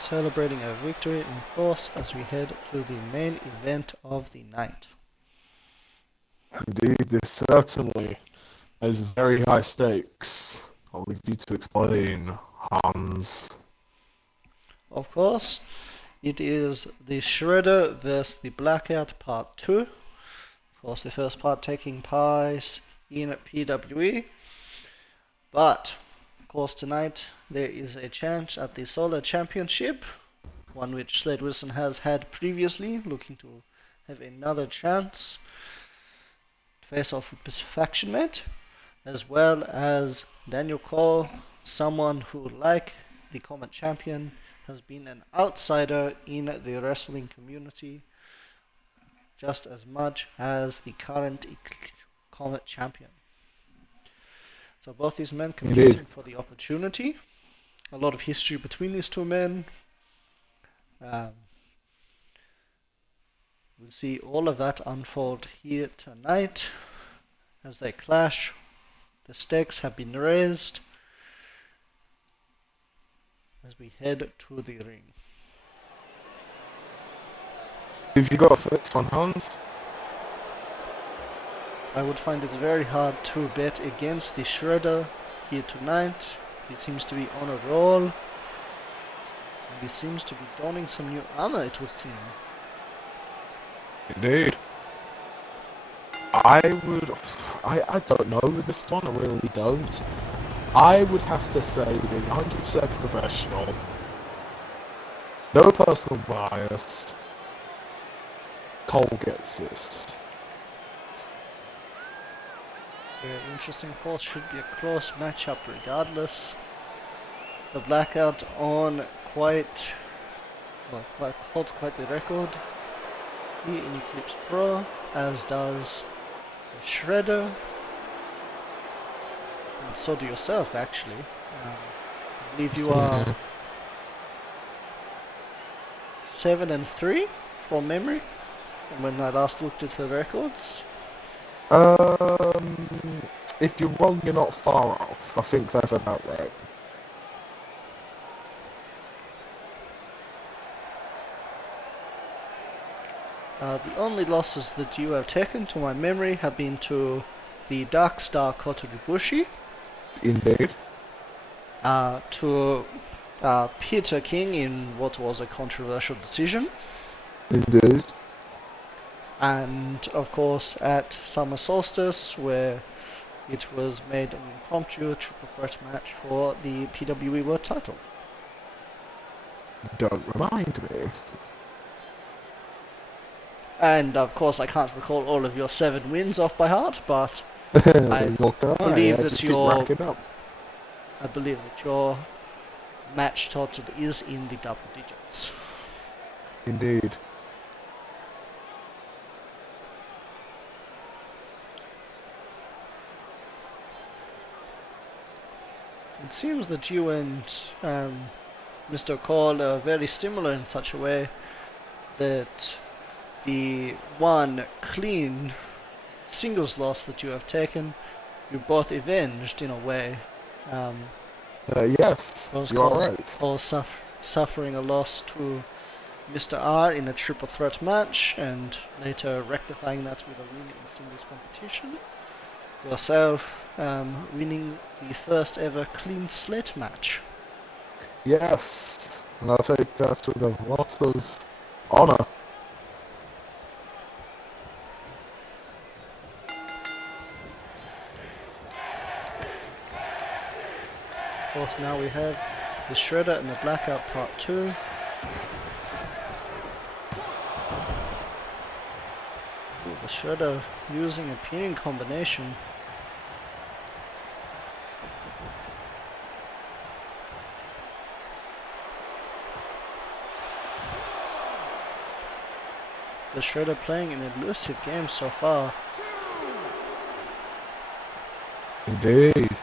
Celebrating a victory, of course, as we head to the main event of the night. Indeed, this certainly has very high stakes. I'll leave you to explain, Hans. Of course, it is the Shredder versus the Blackout Part 2. Of course, the first part taking place in PWE. But, of course, tonight there is a chance at the Solo Championship, one which Slade Wilson has had previously, looking to have another chance to face off with Faction Mate, as well as Daniel Cole, someone who, like the Comet champion, has been an outsider in the wrestling community just as much as the current Comet champion. So both these men competing for the opportunity. A lot of history between these two men. We'll see all of that unfold here tonight as they clash. The stakes have been raised as we head to the ring. Have you got a first one, Hans? I would find it very hard to bet against the Shredder here tonight. He seems to be on a roll. And he seems to be donning some new armor, it would seem. Indeed. I don't know with this one, I really don't. I would have to say being 100% professional, no personal bias, Cole gets this. Very interesting, of course, should be a close matchup regardless. The Blackout on holds quite the record here in Eclipse Pro. as does the Shredder, and so do yourself actually. I believe you are 7-3 from memory, when I last looked at the records. If you're wrong, you're not far off. I think that's about right. The only losses that you have taken, to my memory, have been to the Dark Star Kotoribushi, Indeed. to Peter King in what was a controversial decision, Indeed. and of course at Summer Solstice, where it was made an impromptu triple threat match for the PWE World title. Don't remind me. And of course I can't recall all of your 7 wins off by heart, but I believe that your match total is in the double digits. Indeed. It seems that you and Mr. Cole are very similar in such a way that the one clean singles loss that you have taken, you both avenged in a way. Yes, you are right. Cole suffering a loss to Mr. R in a triple threat match, and later rectifying that with a win in singles competition. Yourself winning the first ever clean slate match. Yes, and I'll take that with a lot of honor. Of course, now we have the Shredder and the Blackout Part 2. The Shredder using a pinning combination. The Shredder playing an elusive game so far. Indeed.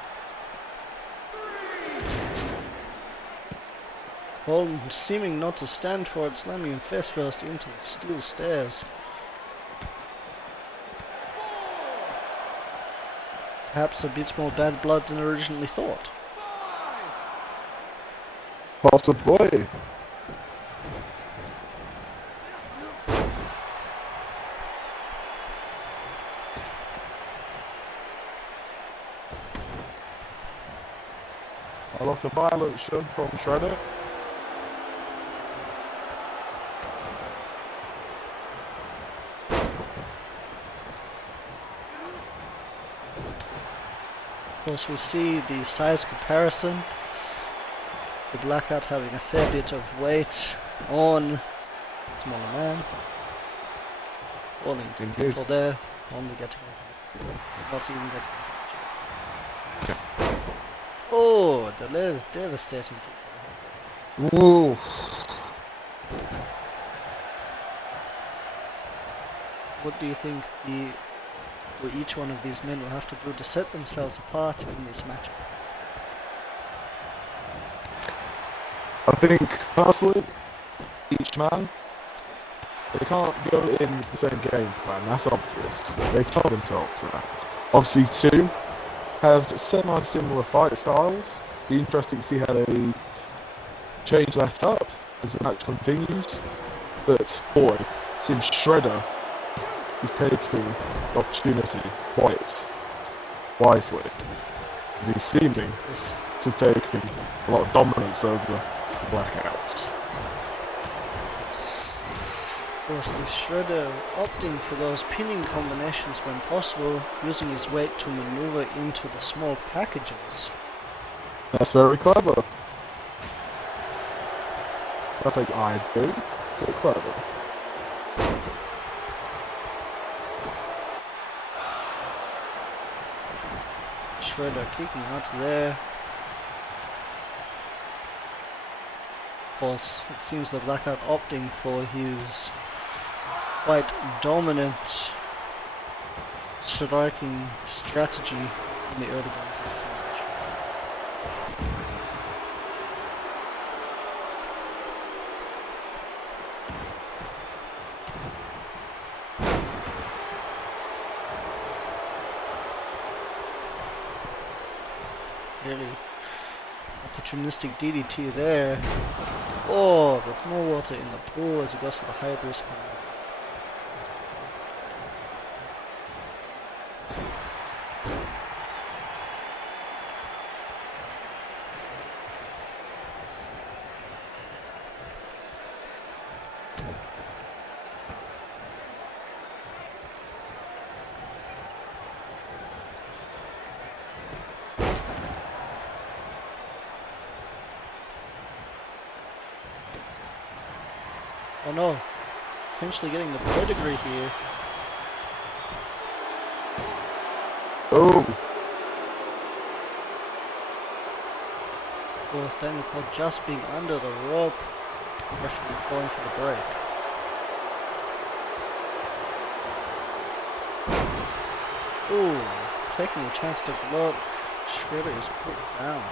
Cole seeming not to stand for it, slamming him face first into the steel stairs. Perhaps a bit more bad blood than originally thought. Possibly. A lot of violence shown from Shredder. Of course, we see the size comparison. The Blackout having a fair bit of weight on the smaller man. All in control there, only getting not even getting. Oh, the devastating kick. Ooh. What do you think each one of these men will have to do to set themselves apart in this match? I think, personally, each man, they can't go in with the same game plan, that's obvious. They tell themselves that. Obviously, two have semi-similar fight styles. Be interesting to see how they change that up as the match continues. But, boy, seems Shredder is taking the opportunity quite wisely, as he's seeming to take a lot of dominance over the Blackout. Of course, the Shredder opting for those pinning combinations when possible, using his weight to maneuver into the small packages. That's very clever. I think I'd do. Pretty clever. Shredder kicking out there. Of course, it seems the Blackout opting for his quite dominant striking strategy in the early games of this match. Really opportunistic DDT there. Oh, but more water in the pool as he goes for the high risk one. Oh no, potentially getting the pedigree here. Oh, Of course, Daniel Cole just being under the rope. Referee calling for the break. Ooh, taking a chance to gloat. Shredder is put down.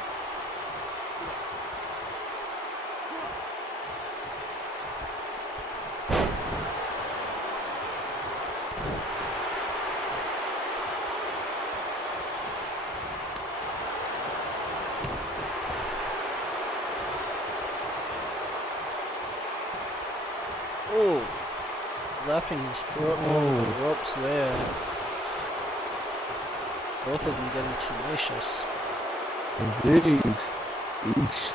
Oh, wrapping his throat over the ropes there. Both of them getting tenacious. indeed. Eesh.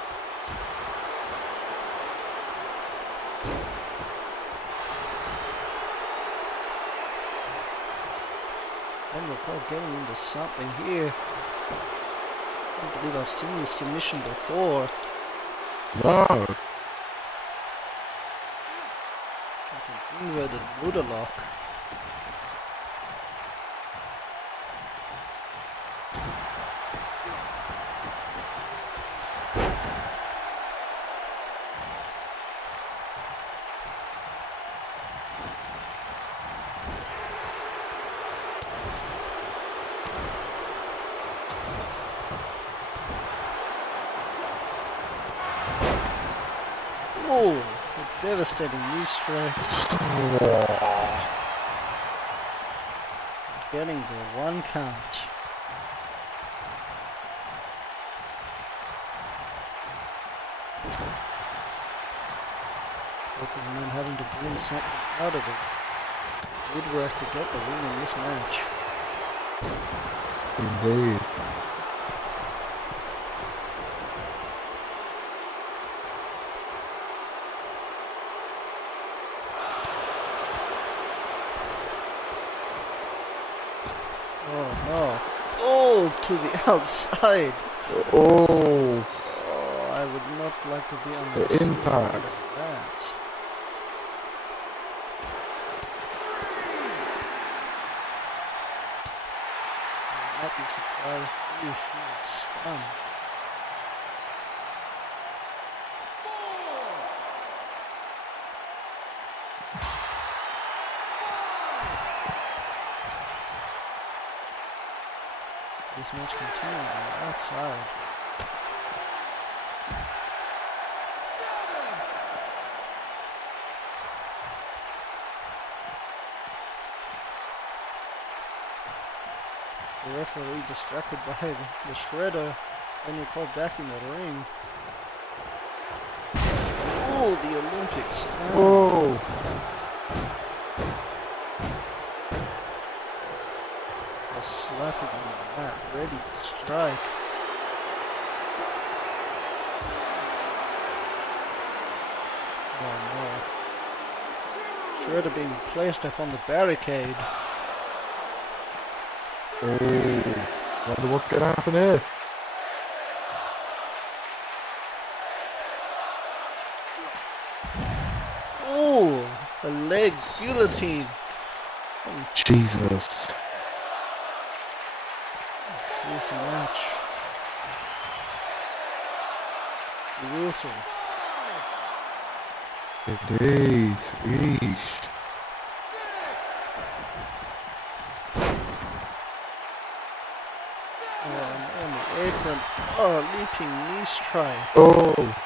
And we're getting into something here. I don't believe I've seen this submission before. No. Like an inverted Lunar lock. Oh, a devastating knee strike. Getting the 1 count. Both of the men having to bring something out of the woodwork to get the win in this match. Indeed. Oh no. Oh, to the outside. Oh, Oh, I would not like to be on the the impact. of that. I would not be surprised if he was stunned. This match continues on the outside. The referee distracted by the shredder, and you're called back in the ring. Oh, the Olympic slam. Oh, A slapping on the mat, ready to strike. Oh no. Shredder being placed up on the barricade. oh. Wonder what's gonna happen here. Ooh, a leg guillotine. Jesus. This match. Brutal. Indeed. Eesh. On the apron. Oh, leaping knee strike. Oh.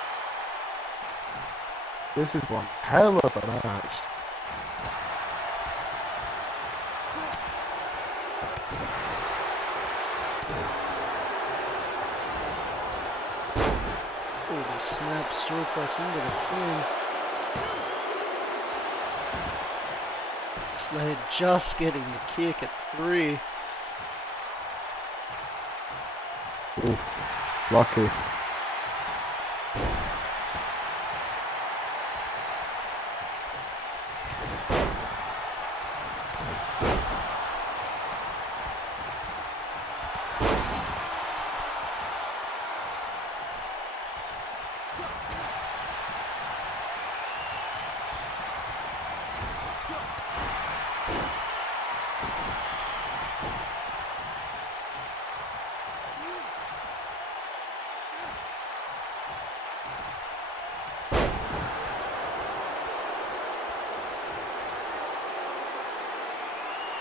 This is one hell of a match. Oh, the snap suplex into the pin. Slade just getting the kick at 3. Oof. Lucky.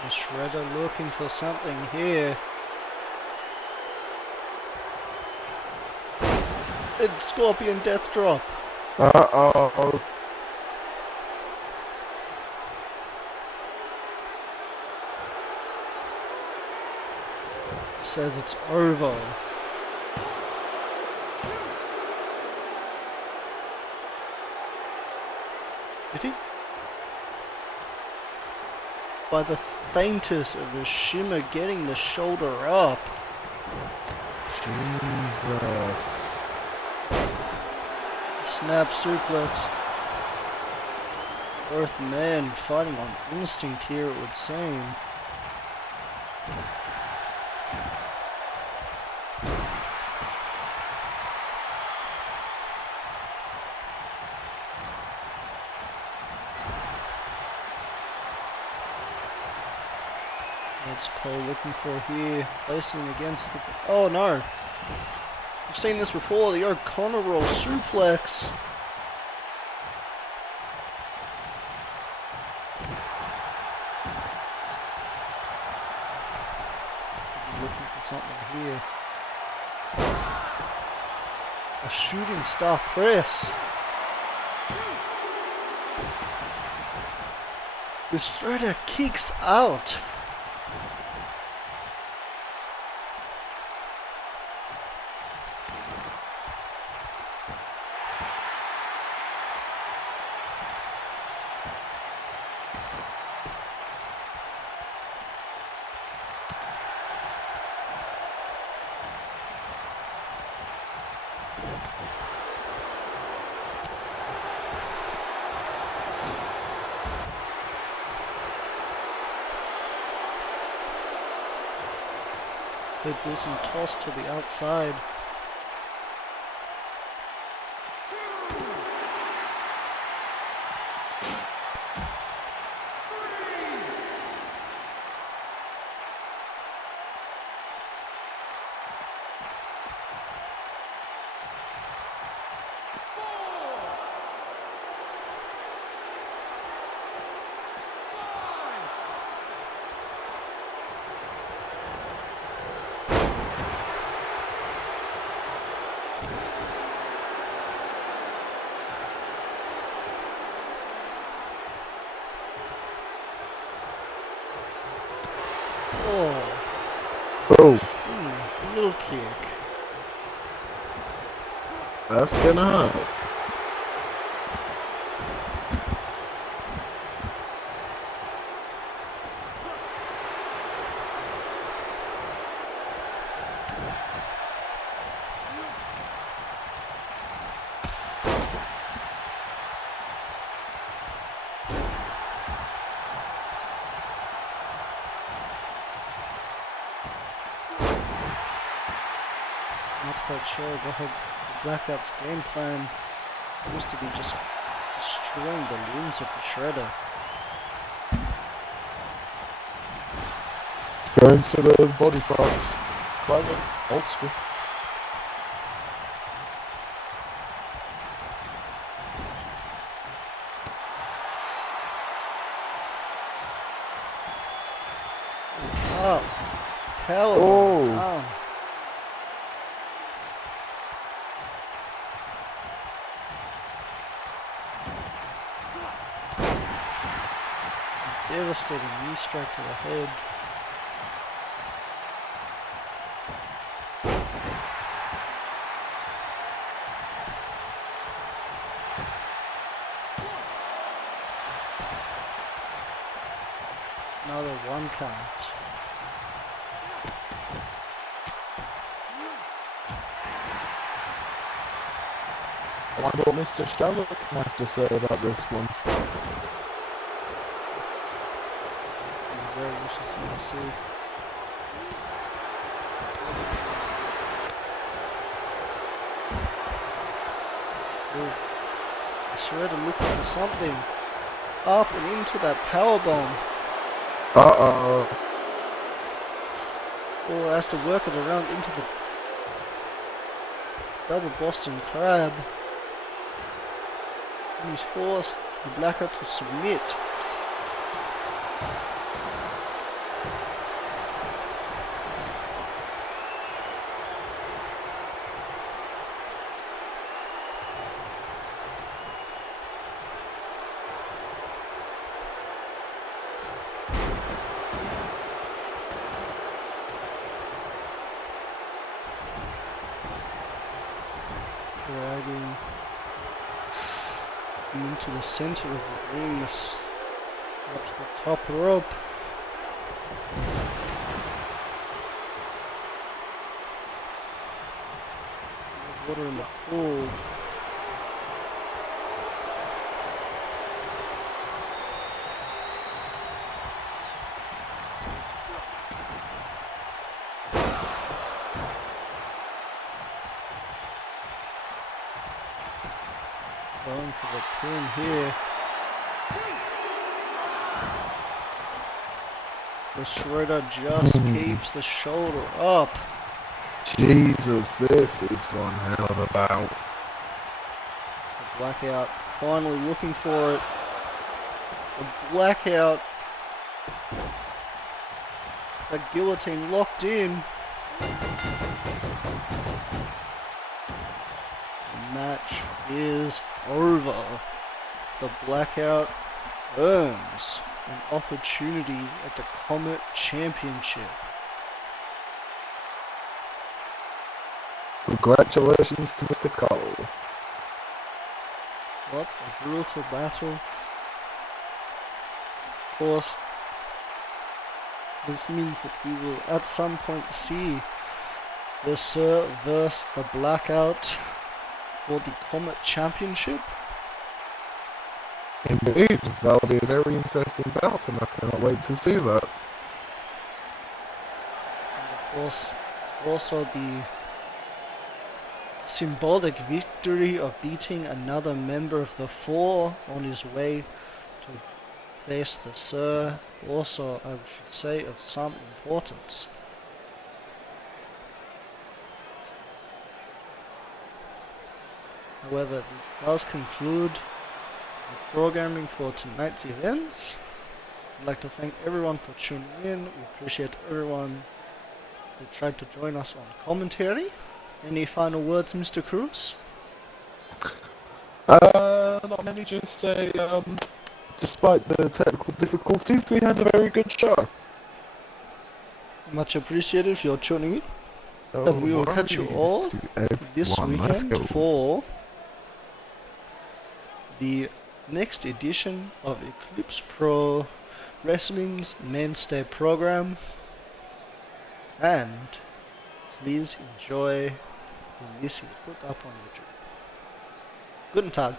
The Shredder looking for something here. It's Scorpion Death Drop. Uh-oh. Says it's over. Did he? By the faintest of a shimmer getting the shoulder up. Jesus. Snap suplex. Both men fighting on instinct here, it would seem. What's Cole looking for here? Placing against the... Oh no! I've seen this before, the O'Connor roll suplex. Looking for something here. A shooting star press. The Shredder kicks out. Could be some toss to the outside. Oh, Little kick. that's gonna hurt. Not quite sure about Blackout's game plan. Seems to be just destroying the limbs of the Shredder. Going for the body parts. It's quite old school. Oh, power Oh. down. devastating knee strike to the head. Another 1 count. I wonder what Mr. Strauss can have to say about this one. Very interesting to see. Ooh. Shredder looking for something. Up and into that power bomb. Uh-oh. Oh, has to work it around into the double Boston Crab. And he's forced the Blackout to submit. Dragging into the center of the ring, up to the top rope. Water in the pool. Going for the pin here. The Shredder just keeps the shoulder up. Jesus, this is one hell of a bout. The Blackout finally looking for it. The Blackout. The guillotine locked in. The match is over. The Blackout earns an opportunity at the Comet Championship. Congratulations to Mr. Cole. What a brutal battle. Of course, this means that we will at some point see the Sir versus the Blackout for the Comet Championship. Indeed, that'll be a very interesting bout, and I cannot wait to see that. And of course, also the symbolic victory of beating another member of the Four on his way to face the Sir. Also, I should say, of some importance. However, this does conclude the programming for tonight's events. I'd like to thank everyone for tuning in. We appreciate everyone that tried to join us on commentary. Any final words, Mr. Cruz? Not many, just say, despite the technical difficulties, we had a very good show. Much appreciated for your tuning in. And we will catch you all this weekend for the next edition of Eclipse Pro Wrestling's mainstay program. And please enjoy when this is put up on YouTube. Guten Tag.